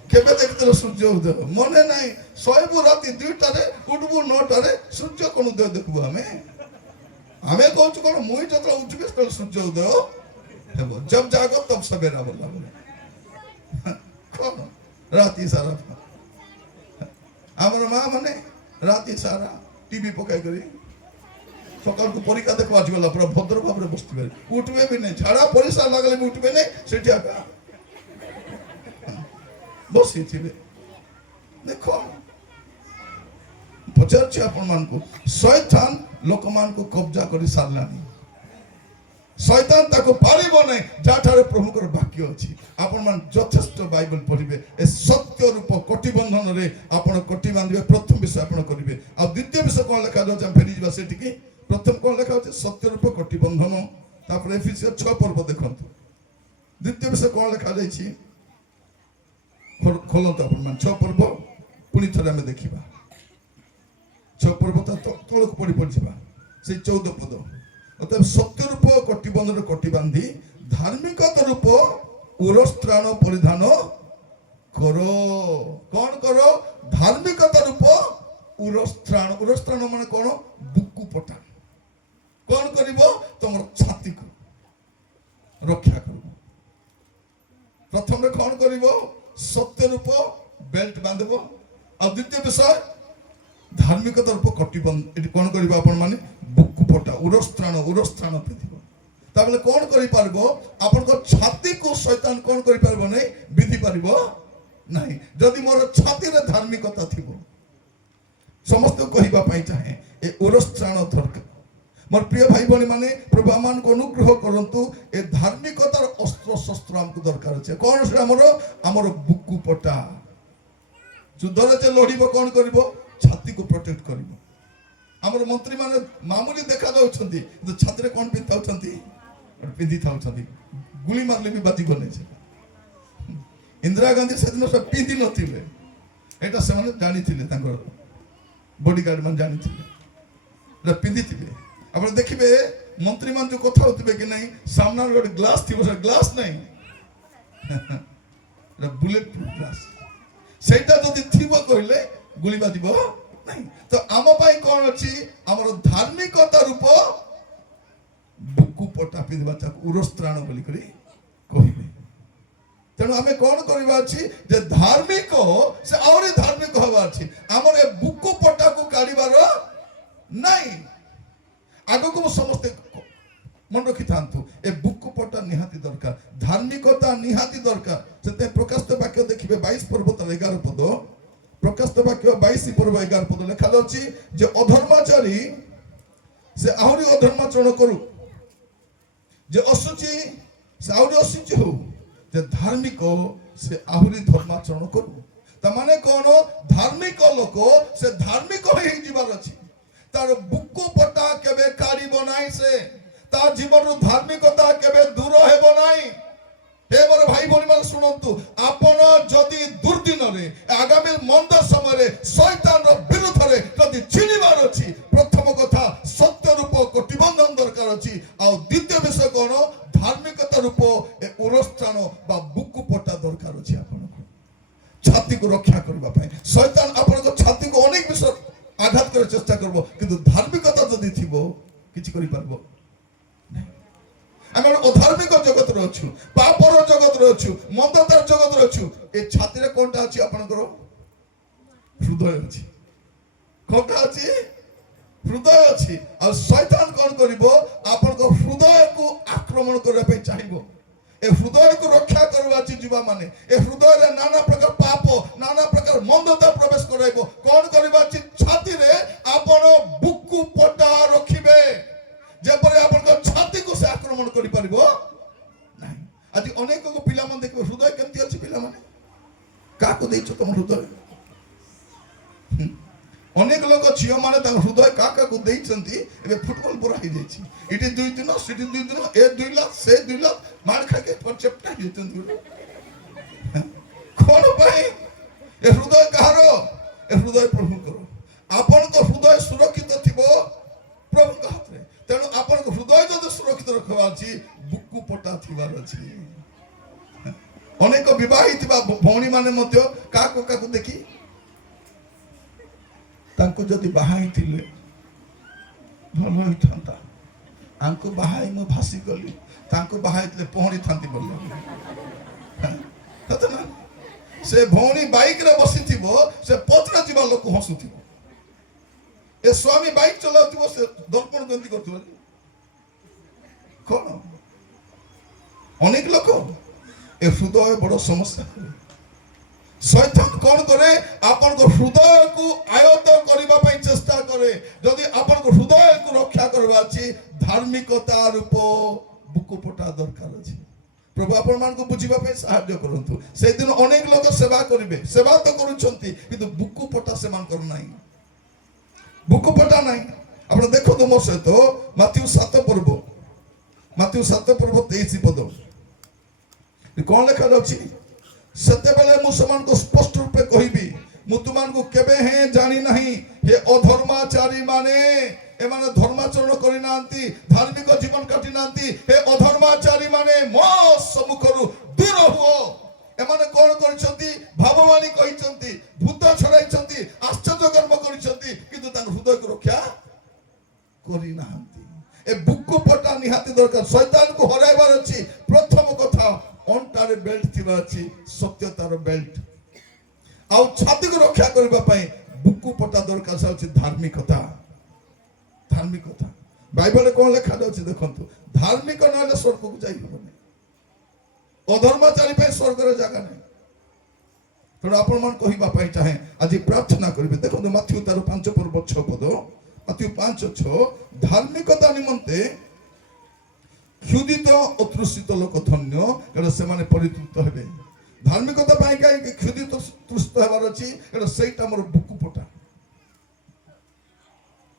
କେବେ ଦେଖିଥିଲ ସୂର୍ଯ୍ୟ ଉଦୟ? ମନେ ନାହିଁ। ଶୋଇବୁ ରାତି 2ଟାରେ, ଉଠିବୁ 9ଟାରେ, ସୂର୍ଯ୍ୟ କ'ଣ ଉଦୟ ଦେଖିବୁ? ଆମେ କହୁଛୁ କ'ଣ ମୁଇଁ ଯେତେବେଳେ ଉଠିବି ସେତେବେଳେ ସୂର୍ଯ୍ୟ ଉଦୟ ହେବ। ଜବ ଜାଗ ତବ ସବେରା ବୋଲା ବୋଲେ କ'ଣ ରାତି ସାରା ଆମର ମା ମାନେ ରାତି ସାରା ଟିଭି ପକାଇ କରି ସକାଳକୁ ପରୀକ୍ଷା ଦେଖ ଆସିଗଲା ପୁରା ଭଦ୍ର ଭାବରେ ବସିଥିବେ, ଉଠିବେ ବି ନାହିଁ, ଝାଡ଼ା ପରିସ୍ରା ଲାଗିଲେ ବି ଉଠିବେ ନାହିଁ, ସେଠି ଆକା ବସିଥିବେ। ଦେଖ, ପଚାରୁଛି ଆପଣମାନଙ୍କୁ, ଶୈତାନ ଲୋକମାନଙ୍କୁ କବ୍ଜା କରି ସାରିଲାଣି। ଶୈତାନ ତାକୁ ପାରିବ ନାହିଁ ଯାହାଠାରେ ପ୍ରଭୁଙ୍କର ବାକ୍ୟ ଅଛି। ଆପଣମାନେ ଯଥେଷ୍ଟ ବାଇବଲ ପଢିବେ, ଏ ସତ୍ୟ ରୂପ କୋଟି ବନ୍ଧନରେ ଆପଣ କୋଟି ବାନ୍ଧିବେ। ପ୍ରଥମ ବିଷୟ ଆପଣ କରିବେ। ଆଉ ଦ୍ୱିତୀୟ ବିଷୟ କ'ଣ ଲେଖାଯାଉଛି? ଆମେ ଫେରିଯିବା ସେଠିକି। ପ୍ରଥମ କ'ଣ ଲେଖା ହଉଛି? ସତ୍ୟ ରୂପ କୋଟି ବନ୍ଧନ। ତାପରେ ଏଫେସିୟ 6 ପର୍ବ ଦେଖନ୍ତୁ। ଦ୍ୱିତୀୟ ବିଷୟ କ'ଣ ଲେଖାଯାଇଛି? ଖୋଲନ୍ତୁ ଆପଣମାନେ 6 ପର୍ବ, ପୁଣି ଥରେ ଆମେ ଦେଖିବା। 6 ପର୍ବ ତା ତଳକୁ ପଡ଼ି ପଡ଼ିଯିବା, ସେଇ 14 ପଦ। ଅର୍ଥାତ୍ ସତ୍ୟ ରୂପ କୋଟି ବନ୍ଧନରେ କୋଟି ବାନ୍ଧି ଧାର୍ମିକତା ରୂପ ଉରସ୍ତ୍ରାଣ ପରିଧାନ କର। କ'ଣ କର? ଧାର୍ମିକତା ରୂପ ଉରସ୍ତ୍ରାଣ। ଉରସ୍ତ୍ରାଣ ମାନେ କ'ଣ? ବୁକୁ ପଟା। କ'ଣ କରିବ? ତମର ଛାତିକୁ ରକ୍ଷା କରିବ। ପ୍ରଥମରେ କ'ଣ କରିବ? ସତ୍ୟ ରୂପ ବେଲ୍ଟ ବାନ୍ଧିବ। ଆଉ ଦ୍ୱିତୀୟ ବିଷୟ ଧାର୍ମିକତା ରୂପ କୋଟି ବନ୍ଧ। ଏଠି କ'ଣ କରିବ? ଆପଣ ମାନେ ବୁକୁ ପଟା, ଉରସ୍ତ୍ରାଣ ପିନ୍ଧିବ। ତାପରେ କ'ଣ କରିପାରିବ? ଆପଣଙ୍କ ଛାତିକୁ ଶୈତାନ କ'ଣ କରିପାରିବ ନାହିଁ? ବିଧି ପାରିବ ନାହିଁ। ଯଦି ମୋର ଛାତିରେ ଧାର୍ମିକତା ଥିବ, ସମସ୍ତଙ୍କୁ କହିବା ପାଇଁ ଚାହେଁ ଏ ଉରସ୍ତ୍ରାଣ ଦରକାର। ମୋର ପ୍ରିୟ ଭାଇ ଭଉଣୀ ମାନେ, ପ୍ରଭୁ ଆମମାନଙ୍କୁ ଅନୁଗ୍ରହ କରନ୍ତୁ। ଏ ଧାର୍ମିକତାର ଅସ୍ତ୍ର ଶସ୍ତ୍ର ଆମକୁ ଦରକାର ଅଛି। କ'ଣ ସେଟା? ଆମର ବୁକୁ ପଟା। ଯୁଦ୍ଧରେ ଯେ ଲଢିବ କ'ଣ କରିବ? ଛାତିକୁ ପ୍ରୋଟେକ୍ଟ କରିବ। ଆମର ମନ୍ତ୍ରୀ ମାନେ ମାମୁଲି ଦେଖା ଯାଉଛନ୍ତି, କିନ୍ତୁ ଛାତିରେ କ'ଣ ପିନ୍ଧିଥାଉଛନ୍ତି? ପିନ୍ଧି ଥାଉଛନ୍ତି। ଗୁଳି ମାରିଲେ ବି ବାଜିବନି। ଇନ୍ଦିରା ଗାନ୍ଧୀ ସେଦିନ ସେ ପିନ୍ଧି ନଥିଲେ, ଏଇଟା ସେମାନେ ଜାଣିଥିଲେ, ତାଙ୍କର ବଡିଗାର୍ଡ ମାନେ ଜାଣିଥିଲେ, ପିନ୍ଧିଥିବେ। ଆପଣ ଦେଖିବେ ମନ୍ତ୍ରୀ ମାନେ ଯୋଉ କଥା ହଉଥିବେ କି ନାହିଁ, ସାମ୍ନାରେ ଗୋଟେ ଗ୍ଲାସ ଥିବ, ସେ ଗ୍ଲାସ ନାହିଁ, ବୁଲେଟ ପ୍ରୁଫ ଗ୍ଲାସ। ସେଇଟା ଯଦି ଥିବ କହିଲେ ଗୁଳି ବାଜିବ ନାହିଁ। ତ ଆମ ପାଇଁ କ'ଣ ଅଛି? ଆମର ଧାର୍ମିକତା ରୂପ ବୁକୁ ପଟା ପିନ୍ଧିବା, ତାକୁ ଉରସ୍ତ୍ରାଣ ବୋଲି କରି କହିବେ। ତେଣୁ ଆମେ କ'ଣ କରିବା ଅଛି ଯେ ଧାର୍ମିକ ସେ ଆହୁରି ଧାର୍ମିକ ହେବା ଅଛି। ଆମର ଏ ବୁକୁ ପଟାକୁ କାଢ଼ିବାର ନାହିଁ। ଆଗକୁ ମୁଁ ସମସ୍ତେ ମନେ ରଖିଥାନ୍ତୁ, ଏ ବୁକୁ ପଟା ନିହାତି ଦରକାର, ଧାର୍ମିକତା ନିହାତି ଦରକାର। ସେଥିପାଇଁ ପ୍ରକାଶିତ ବାକ୍ୟ ଦେଖିବେ 22 ପର୍ବ 11 ପଦ, ପ୍ରକାଶିତ ବାକ୍ୟ 22 ପର୍ବ 11 ପଦ ଲେଖା ଅଛି ଯେ ଅଧର୍ମାଚାରୀ ସେ ଆହୁରି ଅଧର୍ମାଚରଣ କରୁ, ଯେ ଅଶୁଚି ସେ ଆହୁରି ଅଶୁଚି ହଉ, ଯେ ଧାର୍ମିକ ସେ ଆହୁରି ଧର୍ମାଚରଣ କରୁ। ତା ମାନେ କ'ଣ? ଧାର୍ମିକ ଲୋକ ସେ ଧାର୍ମିକ ହେଇଯିବାର ଅଛି। ତାର ବୁକୁ ପଟା କେବେ କାଢ଼ିବ ନାହିଁ, ସେ ତା ଜୀବନରୁ ଧାର୍ମିକତା କେବେ ଦୂର ହେବ ନାହିଁ। हे मोर भाई भौणी मान शुणु, आपण जदि दुर्दिन आगामी मंद समय शैतान विरुद्ध में जदि चिन्हबार अच्छी, प्रथम कथा सत्य रूप कटिबंधन दरकार अच्छी। द्वितीय विषय कौन? धार्मिकता रूप उरस्त्राण बा बुकु पटा दरकार अच्छी। आपन छाती को रक्षा करने शैतान आपन छाती को अनेक विषय आघात कर चेष्टा करबो, किंतु धार्मिकता जदि थिबो किछि करि पारबो। आम अधार्मिक जगत अच्छु, पापर जगत अच्छु, मंदतार जगत अच्छु। ए छाती रे कोनटा अछि? आपनकर हृदय अछि। कोनटा अछि? हृदय अछि। आ शैतान कोन करिवो? आपनकर हृदय को आक्रमण करबा पे चाहिबो। ए हृदय को रक्षा करबा अछि जीवा माने ए हृदय रे नाना प्रकार पाप, नाना प्रकार मंदता प्रवेश कराइबो। कोन करबा अछि? छाती रे आपन बुकु पटा रखिबे, जेपरे आपन छाती को से आक्रमण करि परिबो नाही। आज अनेक को पिला मन देखबो हृदय केमति अछि। पिला माने का को देइछो तुम हृदय? अनेक लोक झियो माने ता हृदय का को देइछंती। एबे फुटबॉल पूरा ही जाइछि। इटी 2 दिन सिटी 2 दिन ए 2 लाख से 2 लाख मार खा के परचेप्टा हितंती। कोन भाई ए हृदय कहारो? ए हृदय प्रभु करो। आपन को हृदय सुरक्षित थिबो प्रभु का हाथ रे। तेणु आपन को हृदय जदि सुरक्षित रखवा अछि, बुकु पटा थिबार अछि। अनेक विवाहित भौणी माने मध्य का को देखि तांको जदि बाहाई थिले भल होई थांता। आंको बाहाई म भासी गली, तांको बाहाई थिले पहरी थांती बोल। तत ना से भौणी बाइक रे बसी थिबो, से पत्र जीवा लोक हसुथिबो। ए स्वामी बाइक चलाउथिबो, से दर्पण गंती करथिबो। कोन अनेक लोक ए हृदय बड़ समस्या करे। शैतान कोन करे? आपन को हृदय को आयत्त करबा पई चेष्टा करे। जदि आपन को हृदय को रक्षा करबा अछि, धार्मिकता रूप बुकु पटा दरकार अछि। प्रभु आपन मान को बुझिबा पई सहायता करंतु। से दिन अनेक लोक सेवा करिवे, सेवा तो करूछंती, किंतु बुकु पटा से मान कर नाही। बुकु पटा नाही। आपण देखो तो मो सहित माथ्यू 7 पर्व, माथ्यू 7 पर्व 23 पद कोन लेखा अछि? सत्य बेले मु समान को स्पष्ट रूप से कहिबी, मु तुमान को केबे हे जानी नहीं। हे अधर्माचारी माने ए माने धर्माचरण करि नांती, धार्मिक जीवन काटि नांती। हे अधर्माचारी माने मो सम्मुखरु दूर हुओ। ए माने कोन करिसंती? भाववाणी कहिसंती, भूत छड़ाइसंती, आश्चर्य कर्म करिसंती, किंतु तांग हृदय को रक्षा करि नांती। ए बुक्कु पटा निहाती दरकार। शैतान को हराइबार अछि। प्रथम कथा अंटारे बेल्ट थिबा अछि, सत्यतार बेल्ट। आ छाती को रक्षा करबा पई बुक्कु पटा दरकार से अछि धार्मिकता। धार्मिकता बाइबल कोन लेखा अछि देखंतु, धार्मिक नले स्वर्ग को जाई होबनी, अधर्माचारी पे स्वर्ग रे जागा नै। तो आपण मन कहिबा पई चाहे आज प्रार्थना करिवे। देखंतु माथ्यू 5 पर्व 6 पद, माथ्यू 5:6 धार्मिकता निमंते क्षुदित अतृषित लोक धन्य, कारण से माने परितृप्त हेबे। धार्मिकता पाई काई क्षुदित तृषित हेबार अछि, कारण सेटा मोर बुकु पटा।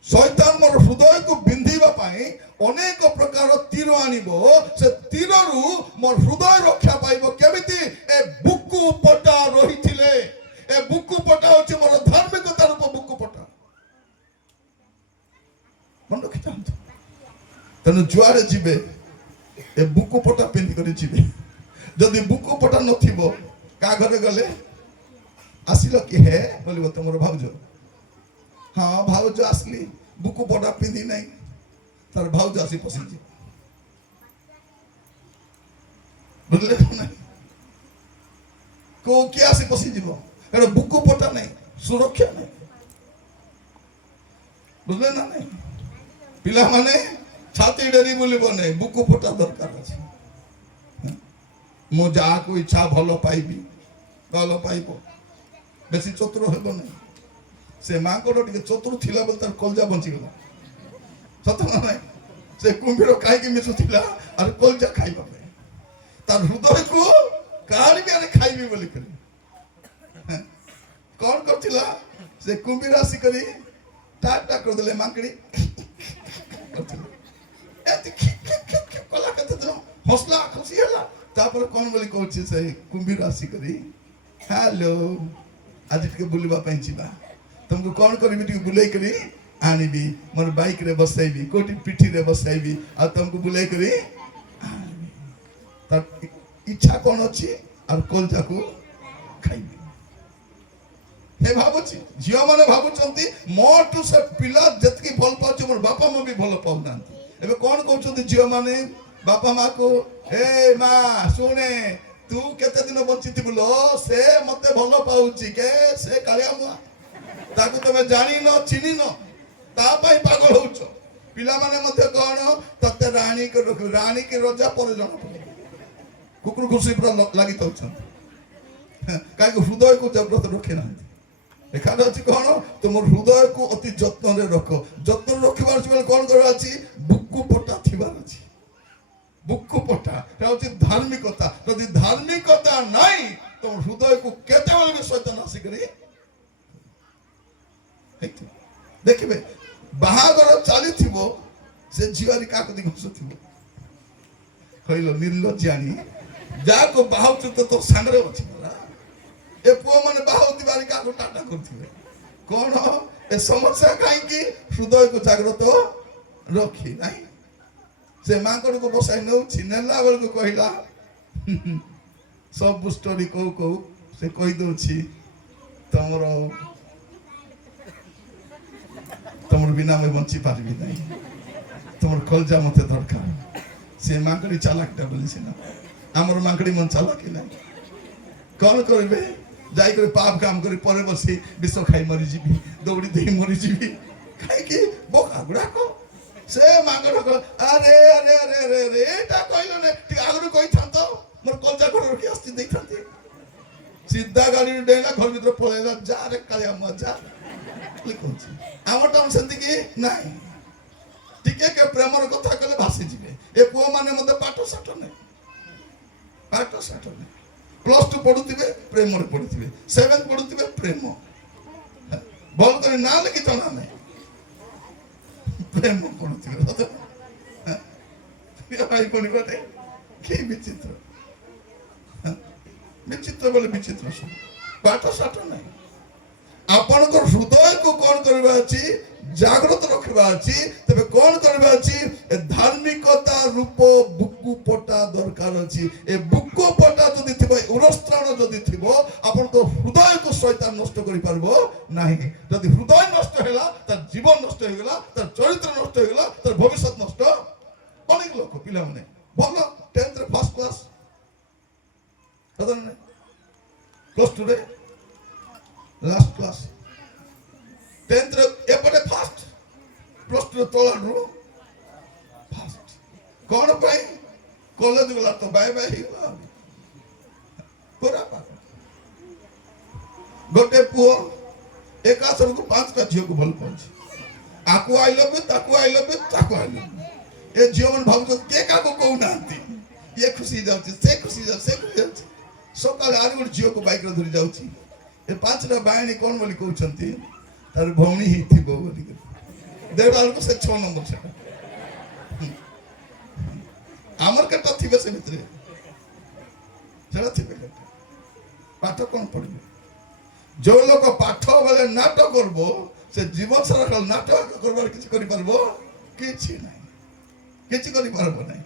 शैतान मोर हृदय को बिंधिबा पाई अनेक प्रकार तीर आनिबो। से तीररु मोर हृदय रक्षा पाइबो केमिति? ए बुकु पटा रहिथिले। ए बुकु पटा होछि मोर धार्मिकता रूप बुकु पटा। मन रखिथांतु। तनु जुआरे जिबे ए बुकु पटा पिंधि करि जिबे। जदि बुकु पटा नथिबो, का घरे गले आसिलो कि हे बोलिबो तमरो भाउजो। हाँ भाउजो आसली, बुकु पटा पिंधि नहीं। तार भाउजो आसी पसिजी बुझले नहीं। କିଏ ଆସି ପଶିଯିବ। ଏଟା ବୁକୁ ପଟା ନାହିଁ, ସୁରକ୍ଷା ନାହିଁ, ବୁଝିଲେ ନା ନାଇଁ? ପିଲାମାନେ ଛାତି ଡେରି ବୁଲିବ ନାହିଁ, ବୁକୁ ପଟା ଦରକାର ଅଛି। ମୁଁ ଯାହାକୁ ଇଚ୍ଛା ଭଲ ପାଇବି, ଭଲ ପାଇବ, ବେଶୀ ଚତୁର ହେବ ନାହିଁ। ସେ ମାଙ୍କର ଟିକେ ଚତୁର ଥିଲା ବୋଲି ତାର କଲଜା ବଞ୍ଚିଗଲା, ସତ ନା ନାଇଁ? ସେ କୁମ୍ଭୀର କାହିଁକି ମିଶୁଥିଲା ଆଉ କଲଜା ଖାଇବା ପାଇଁ, ତାର ହୃଦୟକୁ କାଢ଼ିବି ଆରେ ଖାଇବି ବୋଲି କରି କଣ କରିଥିଲା? ସେ କୁମ୍ଭୀର ଆସିକରି ଟାକ୍ ଟାକ୍ କରିଦେଲେ, ମାଙ୍କଡି କଲା, କେତେ ଦିନ ହସଲା, ଖୁସି ହେଲା। ତାପରେ କଣ ବୋଲି କହୁଛି ସେ କୁମ୍ଭୀର ଆସିକରି, ହ୍ୟାଲୋ ଆଜି ଟିକେ ବୁଲିବା ପାଇଁ ଯିବା, ତମକୁ କଣ କରିବି ଟିକେ ବୁଲେଇ କରି ଆଣିବି, ମୋର ବାଇକ ରେ ବସାଇବି, କୋଉଠି ପିଠିରେ ବସାଇବି, ଆଉ ତମକୁ ବୁଲେଇ କରି ଆଣିବି। ତାର ଇଚ୍ଛା କଣ ଅଛି? ଆଉ କଲଜାକୁ ଖାଇବି। ସେ ଭାବୁଛି, ଝିଅ ମାନେ ଭାବୁଛନ୍ତି ମୋଠୁ ସେ ପିଲା ଯେତିକି ଭଲ ପାଉଛି ମୋର ବାପା ମା ବି ଭଲ ପାଉନାହାନ୍ତି। ଏବେ କଣ କହୁଛନ୍ତି ଝିଅ ମାନେ ବାପା ମା କୁ, ଏ ମା ଶୁଣେ, ତୁ କେତେ ଦିନ ବଞ୍ଚିଥିବୁ ଲୋ, ସେ ମତେ ଭଲ ପାଉଛି, କେ ସେ କାଳିଆ ମୁଆ, ତାକୁ ତମେ ଜାଣିନ ଚିହ୍ନିନ, ତା ପାଇଁ ପାଗଳ ହଉଛ। ପିଲାମାନେ ମଧ୍ୟ କଣ, ତତେ ରାଣୀ ରଖିବୁ, ରାଣୀ କି ରଜା ପରେ ଜଣା ପଡିବ, କୁକୁର ଘୁଷି ପୁରା ଲାଗିଥାଉଛନ୍ତି, କାହିଁକି ହୃଦୟକୁ ଜାଗ୍ରତ ରଖି ନାହାନ୍ତି। ଏখানে ଅଛି କଣ, ତୁମର ହୃଦୟକୁ ଅତି ଯତ୍ନରେ ରଖ। ଯତ୍ନ ରଖିବାର ଅଛି ବୋଲି କଣ କରିବାର ଅଛି? ବୁକୁ ପଟା ଥିବାର ଅଛି। ବୁକୁ ପଟା এটা হচ্ছে ধার্মিকতা। যদি ধার্মিকতা নাই ତମ ହୃଦୟକୁ କେତେବେଳେ ବି ଶୈତାନ ଆସିକରି ଦେଖିବେ, ବାହାଘର ଚାଲିଥିବ, ସେ ଝିଅରି କାହାକୁ ଦେଖି ହସୁଥିବ, କହିଲ ନିର୍ଲଜ୍ଜାଣୀ, ଯାହାକୁ ବାହାଉଛୁ ତ ତୋ ସାଙ୍ଗରେ ଅଛି ପରା। ଏ ପୁଅ ମାନେ ବାହାଉଥିବା କାହାକୁ ଟାଟା କରୁଥିବେ। କଣ ଏ ସମସ୍ୟା କାହିଁକି? ହୃଦୟକୁ ଜାଗ୍ରତ ରଖି ନାହିଁ। ସେ ମାଙ୍କଡକୁ ବସାଇ ନେଉଛି, ନେଲା ବେଳକୁ କହିଲା ସବୁ ଷ୍ଟୋରି କହୁ କହୁ ସେ କହିଦଉଛି, ତମର ବିନା ମୁଁ ବଞ୍ଚି ପାରିବି ନାହିଁ, ତମର କଲଜା ମତେ ଦରକାର। ସେ ମାଙ୍କଡି ଚାଲାକଟା ବୋଲି ସିନା, ଆମର ମାଙ୍କଡି ମନ ଚାଲାକି ନାହିଁ। କଣ କରିବେ? ଯାଇକରି ପାପ କାମ କରି ପରେ ବସି ବିଷ ଖାଇ ମରିଯିବି, ଦୌଡ଼ି ଦେଇ ମରିଯିବି, କାହିଁକି? ବୋକା ଗୁଡାକ। ସେ ମାଙ୍କଡ ଆରେ ଆରେ ଆରେ ଆରେ ଆରେ ଏଇଟା କହିଲନି, ଟିକେ ଆଗରୁ କହିଥାନ୍ତ, ମୋର କଲଜା ଘର ରଖି ଆସିଛି ଦେଇଥାନ୍ତି। ସିଧା ଗାଡିରୁ ଡେଇଲା, ଘର ଭିତରେ ପଳେଇଲା, ଯା ରେ କାଳିଆ ମଜା କହୁଛି। ଆମର ତ ସେତିକି ନାହିଁ, ଟିକେ ପ୍ରେମର କଥା କହିଲେ ଭାସିଯିବେ। ଏ ପୁଅ ମାନେ ମତେ ପାଠ ସାଠ ନାହିଁ, ପାଠ ସାଠ ନାହିଁ। +2 ପଢୁଥିବେ, ପ୍ରେମରେ ପଢୁଥିବେ, 7 ପଢୁଥିବେ, ପ୍ରେମ ଭଲ କରି ନା ଲେଖି ଜଣା ନାହିଁ, ପ୍ରେମ ପଢୁଥିବେ। ଭାଇ କଣ ଗୋଟେ କି ବିଚିତ୍ର, ବିଚିତ୍ର ବୋଲି ବିଚିତ୍ର ସବୁ, ପାଠ ସାଠ ନାହିଁ। ଆପଣଙ୍କର ହୃଦୟକୁ କଣ କରିବା ଅଛି? ଜାଗ୍ରତ ରଖିବା ଅଛି। ତେବେ କଣ କରିବା ଅଛି? ଏ ଧାର୍ମିକତା ରୂପ ବୁକୁ ପଟା ଦରକାର ଅଛି। ଏ ବୁକୁ ପଟା ଯଦି ଥିବ, ଉରସ୍ତ୍ରାଣ ଯଦି ଥିବ, ଆପଣଙ୍କ ହୃଦୟକୁ ଶୈତାନ ନଷ୍ଟ କରିପାରିବ ନାହିଁ। ଯଦି ହୃଦୟ ନଷ୍ଟ ହେଲା, ତାର ଜୀବନ ନଷ୍ଟ ହେଇଗଲା, ତାର ଚରିତ୍ର ନଷ୍ଟ ହେଇଗଲା, ତାର ଭବିଷ୍ୟତ ନଷ୍ଟ। ଅନେକ ଲୋକ ପିଲାମାନେ ଭଲ 10th ରେ ଫାର୍ଷ୍ଟ କ୍ଲାସ, +2 ରେ ଲାଷ୍ଟ କ୍ଲାସ, 10th ରେ ଏପଟେ ଫାର୍ଷ୍ଟ, +2 ରେ ତଳରୁ ଫାର୍ଷ୍ଟ। କଣ ପାଇଁ? କଲେଜ ଗଲା ତ ବାଏ ବାଏ ହେଇଗଲା। ପୁରା ଗୋଟେ ପୁଅ ଏକା ସମୟକୁ 5ଟା ଝିଅକୁ ଭଲ ପାଉଛି, ଆକୁ ଆଇ ଲଭ୍ ୟୁ, ତାକୁ ଆଇ ଲଭ୍ ୟୁ, ତାକୁ ଆଇ ଲଭ୍ ୟୁ। ଏ ଝିଅ ମାନେ ଭାବୁଛନ୍ତି କିଏ କାହାକୁ କହୁନାହାନ୍ତି, ଇଏ ଖୁସି ଯାଉଛି, ସେ ଖୁସି ଯାଉଛି, ସେ ଖୁସି ଯାଉଛି। ସକାଳେ ଆରୁ ଗୋଟେ ଝିଅକୁ ବାଇକରେ ଧରି ଯାଉଛି, ଏ 5ଟା ବାହିଣୀ କଣ ବୋଲି କହୁଛନ୍ତି, ତାର ଭଉଣୀ ହିଁ ଥିବ ବୋଲି। ଦେଖିଲା ବେଳକୁ ସେ 6 ନମ୍ବର ସେଟା। ଆମର କେତେ ଥିବେ ସେ ଭିତରେ, ସେଟା ଥିବେ କେତେ। ପାଠ କଣ ପଢିବେ? ଯୋଉ ଲୋକ ପାଠ ବେଳେ ନାଟ করব, ସେ ଜୀବନ ସାରା ନାଟ করবার କିଛି କରିପାରିବ କିଛି ନାହିଁ, କିଛି କରିପାରିବ ନାହିଁ।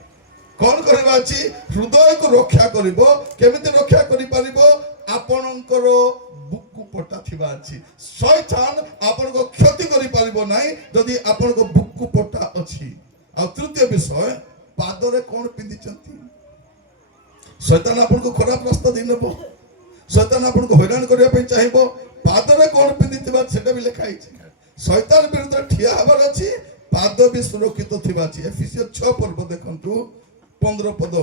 କଣ କରିବା ଅଛି? ହୃଦୟକୁ ରକ୍ଷା କରିବ। କେମିତି ରକ୍ଷା କରିପାରିବ? ଆପଣଙ୍କର ବୁକୁ ପଟା ଥିବା ଅଛି। ଶୈତାନ ଆପଣଙ୍କ କ୍ଷତି କରିପାରିବ ନାହିଁ ଯଦି ଆପଣଙ୍କ ବୁକୁ ପଟା ଅଛି। ଆଉ ତୃତୀୟ ବିଷୟ, ପାଦରେ କଣ ପିନ୍ଧିଛନ୍ତି? ଶୈତାନ ଆପଣଙ୍କୁ ଖରାପ ରାସ୍ତା ଦେଇ ନେବ। शैतान आपको हैरान करने चाहिए पादरे कौन पिंधि सेटा भी लिखाई शैतान विरुद्ध ठिया हबार अच्छी पाद भी सुरक्षित थिबा अछि एफिसियस 6 पर्व देखंतु 15 पद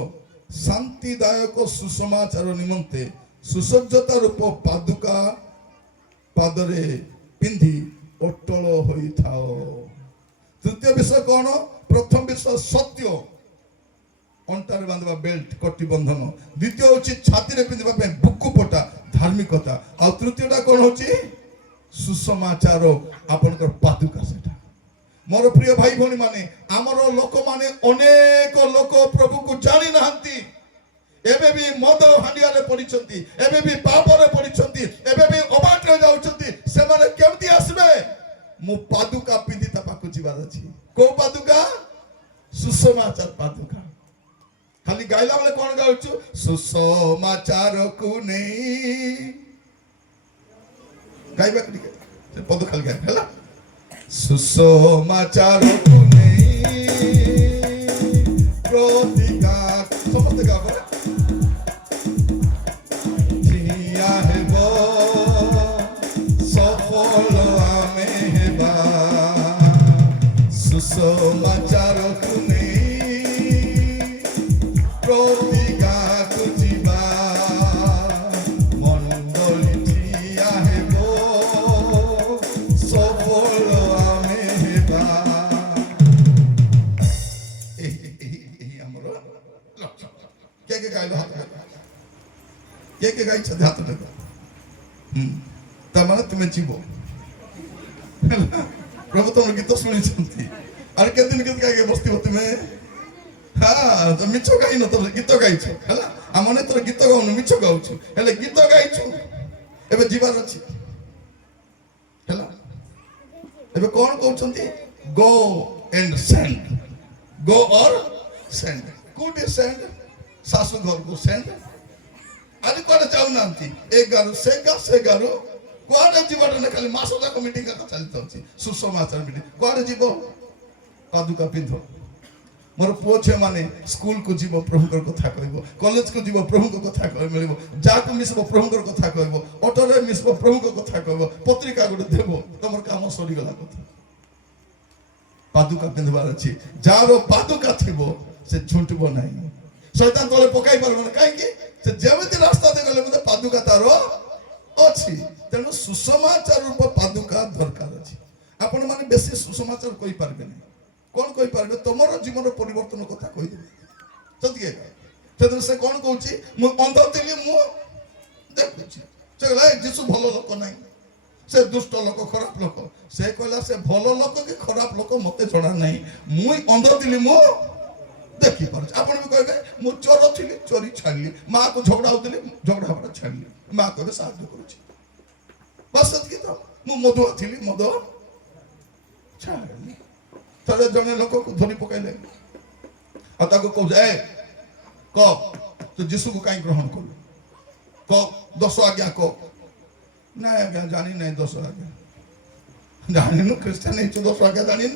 शांतिदायक सुसमाचार निमंते सुसज्जता रूप पादुका पादरे पिंधि अटल होई थाओ। तृतीय विषय कौन प्रथम विषय सत्य अंटारे बांधवा बेल्ट कटी बंधन द्वितीय होची छाती रे पिंधवा पे बुक्कु पटा धार्मिकता और तृतीयटा कौन होची सुसमाचार आपनकर पादुका सेटा। मोर प्रिय भाई भौणी माने आमर लोक माने अनेक लोक प्रभु को जानी नाहंती एबे भी मद हांडिया रे पडिचंती एबे भी पाप रे पडिचंती एबे भी अबाट रे जाउचंती से माने केमती आसबे मु पादुका पिंधि ता पाकु जीवार अछि को पादुका सुसमाचार पादुका खाली गाइला बेले कोन गाउछु सुसमाचार को नहीं गाइबा के पद खाली गाइ हला सुसमाचार को नहीं प्रतिका समस्त गाबो जिया है वो सफल आमे है बा सुसमाचार को नहीं प्रतिका को जीवा मंडली जिया है वो सफल के गाई छे हाथ देखो तमाने तुमे जीवो प्रभु तुम गीत सुनी छंती अरे के दिन गीत गाके बस्ती होती में हां तो मिछो गाई न तो गीत गाई छ हला हमने तो गीत गाउनु मिछो गाउ छु हेले गीत गाई छु एबे जीवार अछि हला एबे कोन कहउ छंती गो एंड सेंड गो और सेंड कुड सेंड सासु घर को सेंड आदि कोन जाउ नांती एक गारु से गारु कोन जीवन ने खाली मासो तक मीटिंग का चलतो छी सुसमाचार मीटिंग कोन जीवो पादुका पिंधो मोर पुओ छे माने स्कूल को जीवो प्रभु कर कथा कहबो कॉलेज को जीवो प्रभु को कथा कह मिलबो जाको मिसबो प्रभु कर कथा कहबो ऑटोरे मिसबो प्रभु को कथा कहबो पत्रिका गुड देबो तमर काम सरी गला कथा पादुका पिंधबार अछि जारो पादुका थिबो से झुंटबो नाही शैतान तले पकाई परबो ना काहे कि से जेमिति रास्ता दे गले मते पादुका तारो अछि तेनु सुसमाचार रूप पादुका दरकार अछि आपण माने बेसी सुसमाचार कोइ पारबे नै कोन कोइ पारबे तमरो जीवन परिवर्तन कथा कहि देबे सतिए तेनु से कोन कहउची मु अंध थिली मु देखुची चला जिसु भलो लोक नै से दुष्ट लोक खराब लोक से कहला से भलो लोक कि खराब लोक मते जणा नै मुई अंध थिली मु देखि पर आपण भी कहबे मु चोर थिली चोरी छाडली मां को झगड़ा होतली झगड़ा हबड़ा छाडली मां को साथ करूची बस सत की तो मु मधु थिली मधु छाडली तले जने लोक को धरी पकाइले आ ताको को ए को तो यीशु को काई ग्रहण करू को 10 आज्ञा को ना आज्ञा जानी नहीं 10 आज्ञा जानी नु क्रिश्चियन नहीं 10 आज्ञा जानी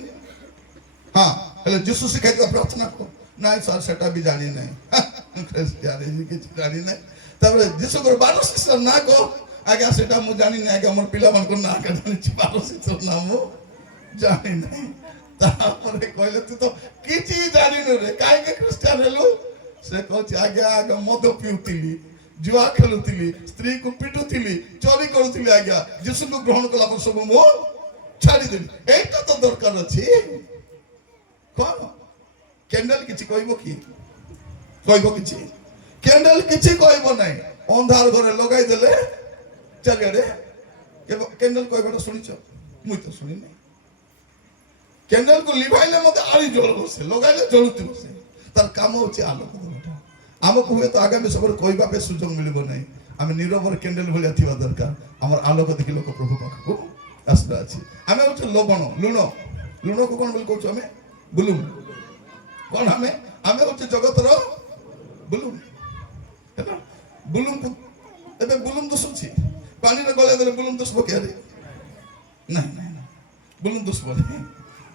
हां हेले यीशु सिखाई तो प्रार्थना को नहीं सर सेटा भी जानी नहीं क्रिश्चियन जी के जानी नहीं तब यीशु को 12 शिष्य ना को आज्ञा सेटा मु जानी नहीं आज्ञा मोर पिला मन को ना आज्ञा जानी 12 शिष्य ना मु जानी नहीं तापरे कहले तू तो किछि जानी न रे काहे के क्रिश्चियन हेलु से कहछि आज्ञा आज्ञा मद पिउतिली जुआ खेलुतिली स्त्री को पिटुतिली चोरी करूतिली आज्ञा यीशु को ग्रहण कला पर सब मु छाड़ी देली एटा तो दरकार अछि कोन कैंडल किछि कहबो कि कहबो किछि कैंडल किछि कहबो नै अंधार घरे लगाई देले चारियाडे कैंडल कहबो सुनिछो मुई तो सुनि नै कैंडल को लिभाइले मते आरी जळबो से लगाइले जळुति बसे तार काम होछि आलोक देबा हमको हुए तो आगामी सब कहबा पे सुযোগ मिलबो नै हम नीरवर कैंडल भलिया थिबा दरकार हमर आलोक देखि लोक प्रभु पाखको आसबा अछि हमें होछि लवण लूण लूण को कोन बोल कहछु हमें बुलुम कोन हमें होछि जगतर बुलुम हेता बुलुम एबे बुलुम दोसुछि पानी रे गले देले बुलुम दोसबो के रे नहीं बुलुम दोसबो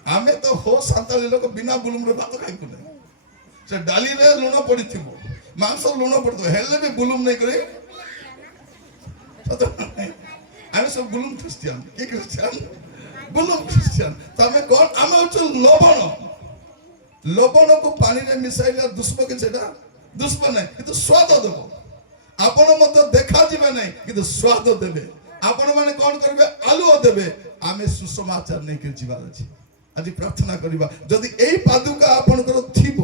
हमें तो हो सांताली लोक बिना बुलुम रे भात खाइ कुने से डाली रे लूण पड़ी थिबो मांस लूण पड़तो हेले भी बुलुम नहीं करे আমি সব গুলুম খ্রিস্টিয়ান। কি খ্রিস্টিয়ান? গুলুম খ্রিস্টিয়ান। তবে কোন আমি হচ্ছে লবণ। লবণକୁ ପାଣିରେ ମିଶାଇଲେ ଦୁଷ୍ମ କି ସେଟା ଦୁଷ୍ମ ନାହିଁ, କିନ୍ତୁ ସ୍ୱାଦ ଦେବ। ଆପଣ ମଧ୍ୟ ଦେଖାଯିବେ ନାହିଁ, କିନ୍ତୁ ସ୍ୱାଦ ଦେବେ। ଆପଣ ମାନେ କଣ କରିବେ? ଆଲୁଅ ଦେବେ। ଆମେ ସୁସମାଚାର ନେଇକି ଯିବାର ଅଛି। ଆଜି ପ୍ରାର୍ଥନା କରିବା, ଯଦି ଏଇ ପାଦୁକା ଆପଣଙ୍କର ଥିବ,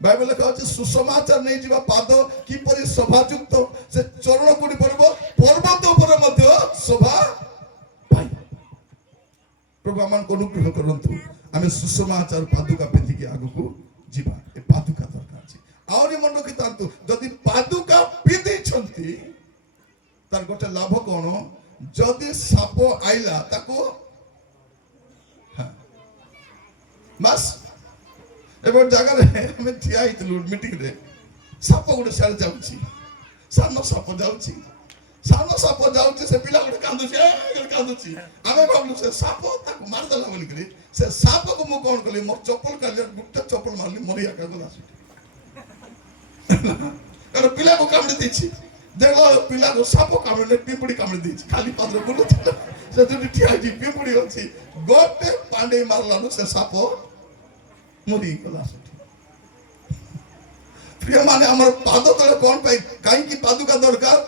ବାଇବେଲ ଲେଖା ଅଛି ସୁସମାଚାର ନେଇଯିବା ପାଦ କିପରି ଶୋଭାଯୁକ୍ତ, ସେ ଚରଣ କୋଉଠି ପଡ଼ିବ? ପର୍ବତ ଉପରେ ମଧ୍ୟ ଶୋଭା ପାଇବ। ପ୍ରଭୁ ଆମମାନଙ୍କୁ ଅନୁଗ୍ରହ କରନ୍ତୁ, ଆମେ ସୁସମାଚାର ପାଦୁକା ପିନ୍ଧିକି ଆଗକୁ ଯିବା। ଏ ପାଦୁକା ଦରକାର ଅଛି। ଆହୁରି ମନେ ରଖିଥାନ୍ତୁ, ଯଦି ପାଦୁକା ପିନ୍ଧିଛନ୍ତି ତାର ଗୋଟେ ଲାଭ କଣ? ଯଦି ସାପ ଆଇଲା ତାକୁ ବାସ୍ ଏବେ ଜାଗାରେ ଆମେ ଠିଆ ହେଇଥିଲୁ ମିଟିଂରେ, ସାପ ଗୋଟେ ସିଆଡ଼େ ଯାଉଛି, ସାନ ସାପ ଯାଉଛି, ସେ ପିଲା ଗୋଟେ କାନ୍ଦୁଛି। ଆମେ ଭାବିଲୁ ସେ ସାପ ତାକୁ ମାରିଦେଲା ବୋଲିକିରି, ସେ ସାପକୁ ମୁଁ କଣ କଲି, ମୋର ଚପଲ କାଲି ଗୋଟେ ଚପଲ ମାରିଲି, ମରି ଏକା ଗଲା ସେଠି। କାରଣ ପିଲାକୁ କାମୁଡ଼ି ଦେଇଛି। ଦେଖିଲ ପିଲାକୁ ସାପ କାମୁଡ଼ି ପିମ୍ପୁଡ଼ି କାମୁଡ଼ି ଦେଇଛି, ଖାଲି ପାଦରେ ବୁଲୁଥିଲା, ସେ ଯୋଉଠି ଠିଆ ହେଇଛି ପିମ୍ପୁଡ଼ି ଅଛି, ଗୋଟେ ପାଣ୍ଡେଇ ମାରିଲାରୁ ସେ ସାପ ମରିଗଲା ସେଠି। ପ୍ରିୟ ମାନେ, ଆମର ପାଦ ତଳେ କଣ ପାଇଁ, କାହିଁକି ପାଦୁକା ଦରକାର?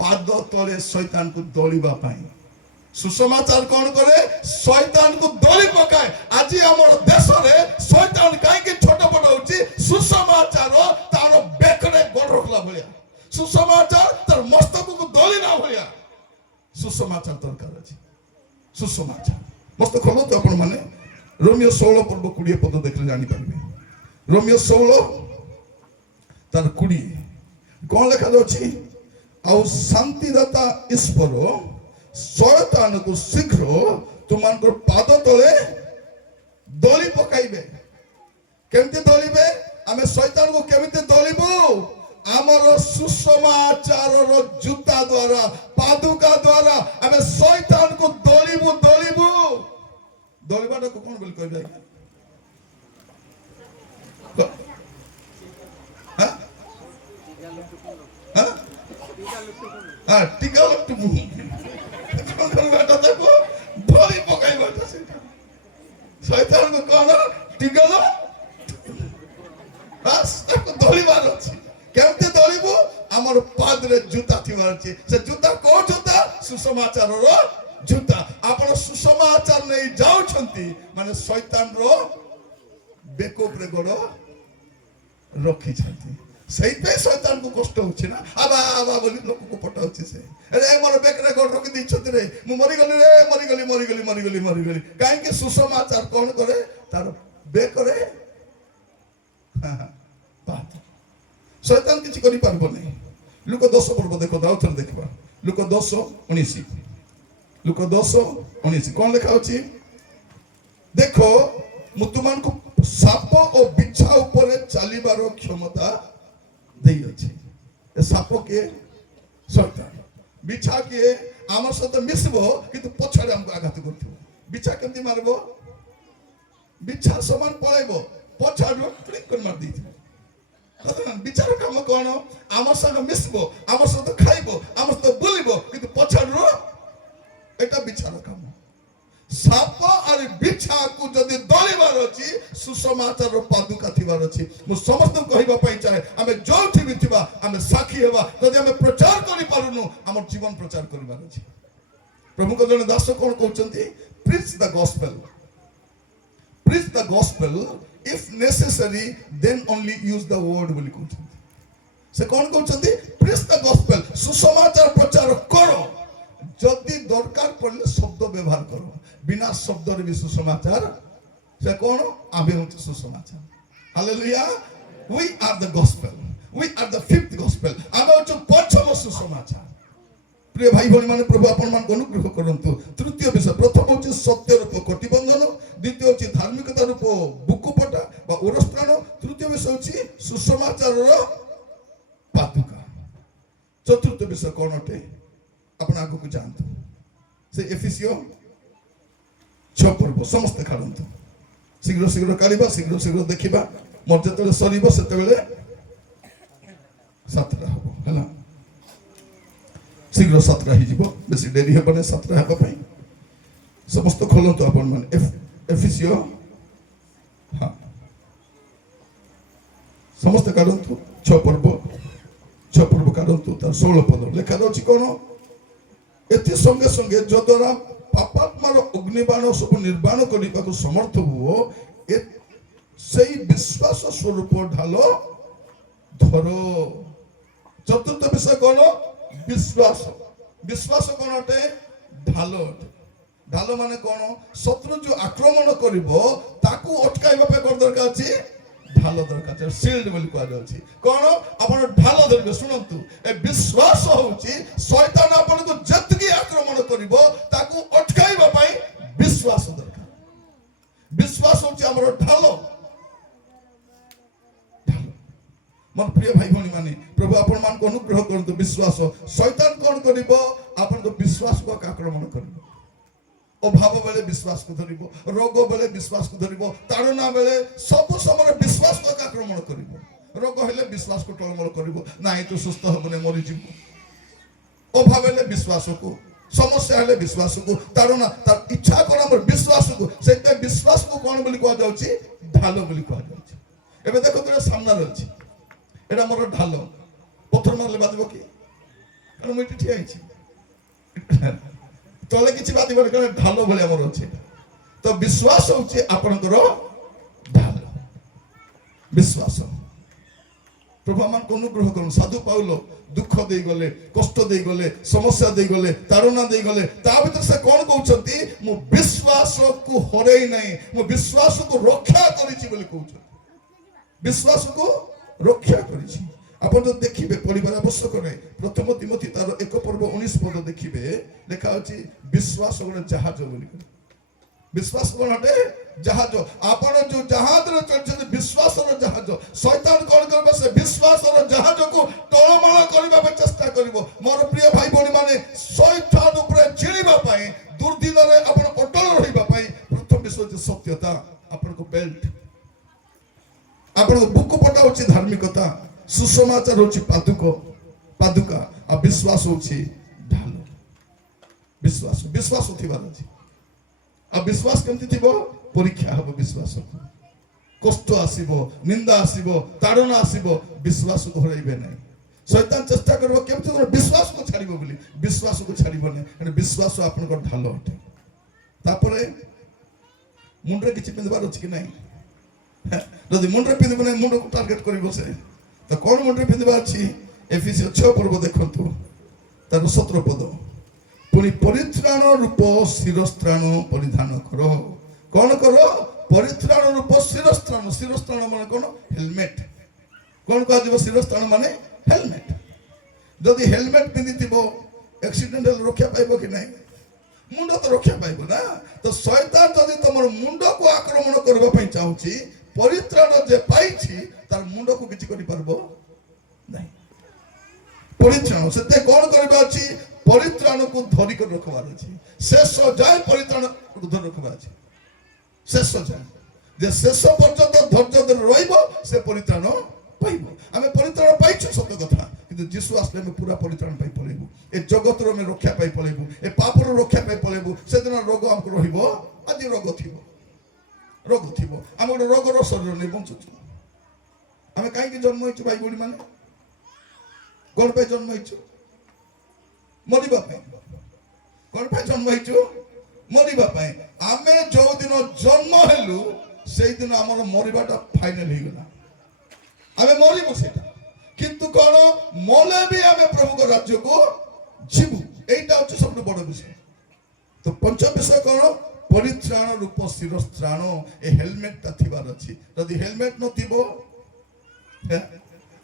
ପାଦ ତଳେ ଶୈତାନକୁ ଦଳିବା ପାଇଁ। ସୁସମାଚାର କଣ କରେ? ଶୈତାନକୁ ଦଳି ପକାଏ। ଆଜି ଆମର ଦେଶରେ ଶୈତାନ କାହିଁକି ଛଟପଟ ହଉଛି? ସୁସମାଚାର ତାର ବେକରେ ଗୋଡ଼ ରଖିଲା ଭଳିଆ, ସୁସମାଚାର ତାର ମସ୍ତକକୁ ଦଳିଲା ଭଳିଆ ସୁସମାଚାର ଦରକାର ଅଛି। ସୁସମାଚାର ମସ୍ତକ ଖୋଲନ୍ତୁ ଆପଣ ମାନେ, ରୋମିଓ 16 ପର୍ବ 20 ପଦ ଦେଖିଲେ ଜାଣିପାରିବେ। ରୋମିଓ 16 ତାର 20 କଣ ଲେଖାଯାଉଛି? ଆଉ ଶାନ୍ତିଦାତା ଈଶ୍ୱର ଶୟତାନକୁ ଶୀଘ୍ର ତୁମମାନଙ୍କର ପାଦ ତଳେ ଦଳି ପକାଇବେ। କେମିତି ଦଳିବେ? ଆମେ ଶୈତାନକୁ କେମିତି ଦଳିବୁ? ଆମର ସୁସମାଚାରର ଜୁତା ଦ୍ୱାରା, ପାଦୁକା ଦ୍ୱାରା ଆମେ ଶୈତାନକୁ ଦଳିବୁ। ଦଳିବାଟାକୁ କଣ ବୋଲି କହିବେ? ଟିକା ଲୁଟୁବୁ ତାକୁ ଧରି ପକାଇବା। ଶୈତାନକୁ କଣ? ଟିକା ବାସ୍ ତାକୁ ଦଳିବାର ଅଛି। କେମିତି ଦଳିବୁ? ଆମର ପାଦରେ ଜୁତା ଥିବାର ଅଛି। ସେ ଜୁତା କୋଉ ଜୁତା? ସୁସମାଚାରର ଜୁତା। ଆପଣ ସୁସମାଚାର ନେଇ ଯାଉଛନ୍ତି ମାନେ ଶୈତାନର ବେକ ଉପରେ ଗୋଡ଼ ରଖିଛନ୍ତି। ସେଇଥିପାଇଁ ଶୈତାନକୁ କଷ୍ଟ ହଉଛି ନା, ଆବା ବୋଲି ଲୋକକୁ ପଟାଉଛି। ସେ ମୋର ବେକରେ ଗୋଡ଼ ରଖି ଦେଇଛନ୍ତି ରେ, ମୁଁ ମରିଗଲି ରେ, ମରିଗଲି। କାହିଁକି? ସୁସମାଚାର କଣ କରେ? ତାର ବେକରେ ଶୈତାନ କିଛି କରିପାରିବ ନାହିଁ। ଲୁକ 10 ପର୍ବ ଦେଖ, ଆଉ ଥରେ ଦେଖିବା। ଲୁକ 10:19 କଣ ଲେଖା ଅଛି? ଦେଖ, ମୁଁ ତୁମମାନଙ୍କୁ ସାପ ଓ ବିଛା ଉପରେ ଚାଲିବାର କ୍ଷମତା ଦେଇଅଛି। ଏ ସାପ କିଏ? ଶୈତାନ। ବିଛା କିଏ? ଆମ ସହିତ ମିଶିବ କିନ୍ତୁ ପଛରେ ଆମକୁ ଆଘାତ କରୁଥିବ। ବିଛା କେମିତି ମାରିବ? ବିଛା ସମାନ ପଳେଇବ, ପଛଆଡୁ କ୍ଲିକ୍ କରି ମାରି ଦେଇଥିବ। ବିଛାର କାମ କଣ? ଆମ ସହିତ ମିଶିବ, ଆମ ସହିତ ଖାଇବ, ଆମ ସହିତ ବୁଲିବ, କିନ୍ତୁ ପଛଆଡୁ এটা ବିଛାର କାମ। ସାପ ଆଉ ବିଛାକୁ ଯଦି ଦଳିବାର ଅଛି, ସୁସମାଚାରର ପାଦୁକା ଥିବାର ଅଛି। ମୁଁ ସମସ୍ତଙ୍କୁ କହିବା ପାଇଁ ଚାହେଁ, ଆମେ ଯୋଉଠି ବି ଥିବା ଆମେ ସାକ୍ଷୀ ହେବା। ଯଦି ଆମେ ପ୍ରଚାର କରିପାରୁନୁ, ଆମର ଜୀବନ ପ୍ରଚାର କରିବାର ଅଛି। ପ୍ରଭୁଙ୍କ ଜଣେ ଦାସ କଣ କହୁଛନ୍ତି? ପ୍ରିଚ୍ ଦ ଗସ୍ପେଲ, if necessary then only use the word ବୋଲି କହୁଛନ୍ତି। ସେ କଣ କହୁଛନ୍ତି? ପ୍ରିଚ୍ ଦ ଗସ୍ପେଲ, ସୁସମାଚାର ପ୍ରଚାର କର, ଯଦି ଦରକାର ପଡ଼ିଲେ ଶବ୍ଦ ବ୍ୟବହାର କର। ବିନା ଶବ୍ଦରେ ବି ସୁସମାଚାର। ସେ କଣ? ଆମେ ହଉଛି ସୁସମାଚାର। Hallelujah. we are the gospel, we are the fifth gospel। ଆମେ ହଉଛୁ ପଞ୍ଚମ ସୁସମାଚାର। ପ୍ରିୟ ଭାଇ ଭଉଣୀ ମାନେ, ପ୍ରଭୁ ଆପଣମାନଙ୍କୁ ଅନୁଗ୍ରହ କରନ୍ତୁ। ତୃତୀୟ ବିଷୟ, ପ୍ରଥମ ହଉଛି ସତ୍ୟ ରୂପ କଟିବନ୍ଧନ, ଦ୍ୱିତୀୟ ହଉଛି ଧାର୍ମିକତା ରୂପ ବୁକୁପଟା ବା ଓରସ୍ତ୍ରାଣ, ତୃତୀୟ ବିଷୟ ହଉଛି ସୁସମାଚାରର ପାଦୁକା। ଚତୁର୍ଥ ବିଷୟ କଣ ଅଟେ? ଆପଣ ଆଗକୁ ଯାଆନ୍ତୁ। ସେ ଏଫେସିୟ 6 ପର୍ବ ସମସ୍ତେ ଖାଳନ୍ତୁ। ଶୀଘ୍ର କାଢିବା, ଶୀଘ୍ର ଦେଖିବା। ମୋର ଯେତେବେଳେ ସରିବ ସେତେବେଳେ 7ଟା ହବ ହେଲା। शीघ्र 7ଟା ହେଇଯିବ, ବେଶୀ ଡେରି ହେବନି 7ଟା ହେବା ପାଇଁ। ସମସ୍ତ ଖୋଲନ୍ତୁ ଆପଣମାନେ ଏଫେସିୟ, ହଁ ସମସ୍ତେ କାଢନ୍ତୁ 6 ପର୍ବ କାଢନ୍ତୁ, ତାର 16 ପଦ ଲେଖା ଅଛି କ'ଣ? ଏଥି ସଙ୍ଗେ ସଙ୍ଗେ ଯଦ୍ୱାରା ପାପାତ୍ମାର ଅଗ୍ନିବାଣ ସବୁ ନିର୍ବାଣ କରିବାକୁ ସମର୍ଥ ହୁଅ, ସେଇ ବିଶ୍ୱାସ ସ୍ୱରୂପ ଢାଲ ଧର। ଚତୁର୍ଥ ବିଷୟ କ'ଣ? ବିଶ୍ୱାସ। ବିଶ୍ୱାସ କ'ଣ ଅଟେ? ଢାଲ ଅଟେ। ଢାଲ ମାନେ କ'ଣ? ଶତ୍ରୁ ଯୋଉ ଆକ୍ରମଣ କରିବ ତାକୁ ଅଟକାଇବା ପାଇଁ କ'ଣ ଦରକାର ଅଛି? ଢାଲ ଦରକାର ଅଛି, ଶିଲ୍ଡ ବୋଲି କୁହାଯାଉଛି। କ'ଣ? ଆପଣ ଢାଲ ଧରିବେ। ଶୁଣନ୍ତୁ, ଏ ବିଶ୍ୱାସ ହଉଛି ଶୈତାନ ଆପଣଙ୍କୁ ଯେତିକି ଆକ୍ରମଣ କରିବ ତାକୁ ଅଟକାଇବା ପାଇଁ ବିଶ୍ୱାସ ଦରକାର। ବିଶ୍ୱାସ ହଉଛି ଆମର ଢାଲ। ମୋର ପ୍ରିୟ ଭାଇ ଭଉଣୀ ମାନେ, ପ୍ରଭୁ ଆପଣ ମାନଙ୍କୁ ଅନୁଗ୍ରହ କରନ୍ତୁ। ବିଶ୍ୱାସ। ଶୈତାନ କ'ଣ କରିବ? ଆପଣଙ୍କ ବିଶ୍ୱାସକୁ ଆକ୍ରମଣ କରିବ। ଅଭାବ ବେଳେ ବିଶ୍ୱାସକୁ ଧରିବ, ରୋଗ ବେଳେ ବିଶ୍ୱାସକୁ ଧରିବ, ତାଡ଼ନା ବେଳେ ସବୁ ସମୟରେ ବିଶ୍ୱାସକୁ ଆକ୍ରମଣ କରିବ। ରୋଗ ହେଲେ ବିଶ୍ୱାସକୁ ଟଳମଳ କରିବ, ନାଇଁ ତୁ ସୁସ୍ଥ ହବନି, ମରିଯିବୁ। ଅଭାବ ହେଲେ ବିଶ୍ୱାସକୁ, ସମସ୍ୟା ହେଲେ ବିଶ୍ୱାସକୁ, ତାଡ଼ନା ତାର ଇଚ୍ଛା କ'ଣ? ଆମର ବିଶ୍ୱାସକୁ। ସେଇଥିପାଇଁ ବିଶ୍ୱାସକୁ କ'ଣ ବୋଲି କୁହାଯାଉଛି? ଢାଲ ବୋଲି କୁହାଯାଉଛି। ଏବେ ଦେଖନ୍ତୁ, ଏଟା ସାମ୍ନାରେ ଅଛି, ଏଟା ମୋର ଢାଲ। ପଥର ମାରିଲେ ବାଜିବ କି? କାରଣ ମୁଁ ଏଠି ଠିଆ ହେଇଛି, ତଳେ କିଛି ବାଜିବନି, କାରଣ ଢାଲ ଭଳି ଆମର ଅଛି। ତ ବିଶ୍ୱାସ ହଉଛି ଆପଣଙ୍କର ଢାଲ। ବିଶ୍ୱାସ। ପ୍ରଭୁ ଆମମାନଙ୍କୁ ଅନୁଗ୍ରହ କରନ୍ତୁ। ସାଧୁ ପାଉଲ ଦୁଃଖ ଦେଇଗଲେ, କଷ୍ଟ ଦେଇଗଲେ, ସମସ୍ୟା ଦେଇଗଲେ, ତାଡ଼ନା ଦେଇଗଲେ, ତା ଭିତରେ ସେ କ'ଣ କହୁଛନ୍ତି? ମୁଁ ବିଶ୍ୱାସକୁ ହରେଇ ନାହିଁ, ମୁଁ ବିଶ୍ୱାସକୁ ରକ୍ଷା କରିଛି ବୋଲି କହୁଛନ୍ତି। ବିଶ୍ୱାସକୁ ରକ୍ଷା କରିଛି। ଆପଣ ଯଦି ଦେଖିବେ, ପଢିବାର ଆବଶ୍ୟକ ନାହିଁ। ପ୍ରଥମ ତିମୋଥୀ ତାର 1 ପର୍ବ 19 ପଦ ଦେଖିବେ, ଲେଖା ଅଛି ବିଶ୍ୱାସ ଗୋଟେ ଜାହାଜ ବୋଲି। ବିଶ୍ୱାସ କ'ଣ ଅଟେ? ଜାହାଜ। ଆପଣ ଯୋଉ ଜାହାଜରେ ଚଢିଛନ୍ତି, ବିଶ୍ୱାସର ଜାହାଜ। ଶୈତାନ କ'ଣ କରିବ? ସେ ବିଶ୍ୱାସର ଜାହାଜକୁ ଟଳମଳ କରିବା ପାଇଁ ଚେଷ୍ଟା କରିବ। ମୋର ପ୍ରିୟ ଭାଇ ଭଉଣୀ ମାନେ, ଶୈତାନ ଉପରେ ଚିଣିବା ପାଇଁ, ଦୁର୍ଦ୍ଦିନରେ ଆପଣ ଅଟଳ ରହିବା ପାଇଁ ପ୍ରଥମ ବିଷୟ ହେଉଛି ସତ୍ୟତା। ଆପଣଙ୍କ ବେଲ୍ଟ, ଆପଣଙ୍କ ବୁକୁ ପଟା ହେଉଛି ଧାର୍ମିକତା, ସୁସମାଚାର ହଉଛି ପାଦୁକା, ଆଉ ବିଶ୍ୱାସ ହଉଛି ଢାଲ। ବିଶ୍ୱାସ। ବିଶ୍ୱାସ ଥିବାର ଅଛି। ଆଉ ବିଶ୍ୱାସ କେମିତି ଥିବ? ପରୀକ୍ଷା ହବ ବିଶ୍ୱାସ, କଷ୍ଟ ଆସିବ, ନିନ୍ଦା ଆସିବ, ତାଡ଼ନା ଆସିବ, ବିଶ୍ୱାସକୁ ହରାଇବେ ନାହିଁ। ଶୈତାନ ଚେଷ୍ଟା କରିବ କେମିତି ବିଶ୍ୱାସକୁ ଛାଡ଼ିବ ବୋଲି, ବିଶ୍ୱାସକୁ ଛାଡ଼ିବ ନାହିଁ, କାରଣ ବିଶ୍ୱାସ ଆପଣଙ୍କର ଢାଲ ଅଟେ। ତାପରେ ମୁଣ୍ଡରେ କିଛି ପିନ୍ଧିବାର ଅଛି କି ନାହିଁ? ଯଦି ମୁଣ୍ଡରେ ପିନ୍ଧିବ ନାହିଁ, ମୁଣ୍ଡକୁ ଟାର୍ଗେଟ କରିବ ସେ। ତ କ'ଣ ମୁଣ୍ଡରେ ପିନ୍ଧିବା ଅଛି? ଏଫେସିୟ 6 ପର୍ବ ଦେଖନ୍ତୁ, ତାର 17 ପଦ। ପୁଣି ପରିତ୍ରାଣ ରୂପ ଶିରସ୍ତ୍ରାଣ ପରିଧାନ କର। କ'ଣ କର? ପରିତ୍ରାଣ ରୂପ ଶିରସ୍ତ୍ରାଣ। ଶିରସ୍ତ୍ରାଣ ମାନେ କ'ଣ? ହେଲମେଟ। କ'ଣ କୁହାଯିବ? ଶିରସ୍ତ୍ରାଣ ମାନେ ହେଲମେଟ। ଯଦି ହେଲମେଟ ପିନ୍ଧିଥିବ, ଆକ୍ସିଡେଣ୍ଟ ହେଲେ ରକ୍ଷା ପାଇବ କି ନାହିଁ? ମୁଣ୍ଡ ତ ରକ୍ଷା ପାଇବ ନା। ତ ଶୈତାନ ଯଦି ତମର ମୁଣ୍ଡକୁ ଆକ୍ରମଣ କରିବା ପାଇଁ ଚାହୁଁଛି, ପରିତ୍ରାଣ ଯେ ପାଇଛି ତାର ମୁଣ୍ଡକୁ କିଛି କରିପାରିବ ନାହିଁ। ପରିତ୍ରାଣ। ସେଥିପାଇଁ କ'ଣ କରିବା ଅଛି? ପରିତ୍ରାଣକୁ ଧରିକି ରଖିବାର ଅଛି। ଶେଷ ଯାଏ ପରିତ୍ରାଣକୁ ଧରି ରଖିବାର ଅଛି। ଶେଷ ଯାଏ, ଯେ ଶେଷ ପର୍ଯ୍ୟନ୍ତ ଧୈର୍ଯ୍ୟ ଧରି ରହିବ, ସେ ପରିତ୍ରାଣ ପାଇବ। ଆମେ ପରିତ୍ରାଣ ପାଇଛୁ ସତ କଥା, କିନ୍ତୁ ଯୀଶୁ ଆସିଲେ ଆମେ ପୁରା ପରିତ୍ରାଣ ପାଇ ପଳେଇବୁ। ଏ ଜଗତରୁ ଆମେ ରକ୍ଷା ପାଇ ପଳେଇବୁ, ଏ ପାପରୁ ରକ୍ଷା ପାଇ ପଳେଇବୁ। ସେଦିନ ରୋଗ ଆମକୁ ରହିବ। ଆଜି ରୋଗ ଥିବ, ଆମେ ଗୋଟେ ରୋଗର ଶରୀର ନେଇ ବଞ୍ଚୁଛୁ। ଆମେ କାହିଁକି ଜନ୍ମ ହେଇଛୁ ଭାଇ ଭଉଣୀ ମାନେ? କ'ଣ ପାଇଁ ଜନ୍ମ ହେଇଛୁ? ମରିବା ପାଇଁ। କ'ଣ ପାଇଁ ଜନ୍ମ ହେଇଛୁ? ମରିବା ପାଇଁ। ଆମେ ଯୋଉ ଦିନ ଜନ୍ମ ହେଲୁ, ସେଇଦିନ ଆମର ମରିବାଟା ଫାଇନାଲ ହେଇଗଲା। ଆମେ ମରିବୁ ସେଇଟା, କିନ୍ତୁ କ'ଣ? ମଲେ ବି ଆମେ ପ୍ରଭୁଙ୍କ ରାଜ୍ୟକୁ ଯିବୁ। এইটা হচ্ছে সবচেয়ে বড় বিষয়। তো পঞ্চম বিষয় কোন? পরিত্রাণ রূপ শিরস্ত্রাণ। এই হেলমেটটা থিবার আছে। যদি হেলমেট নথিব,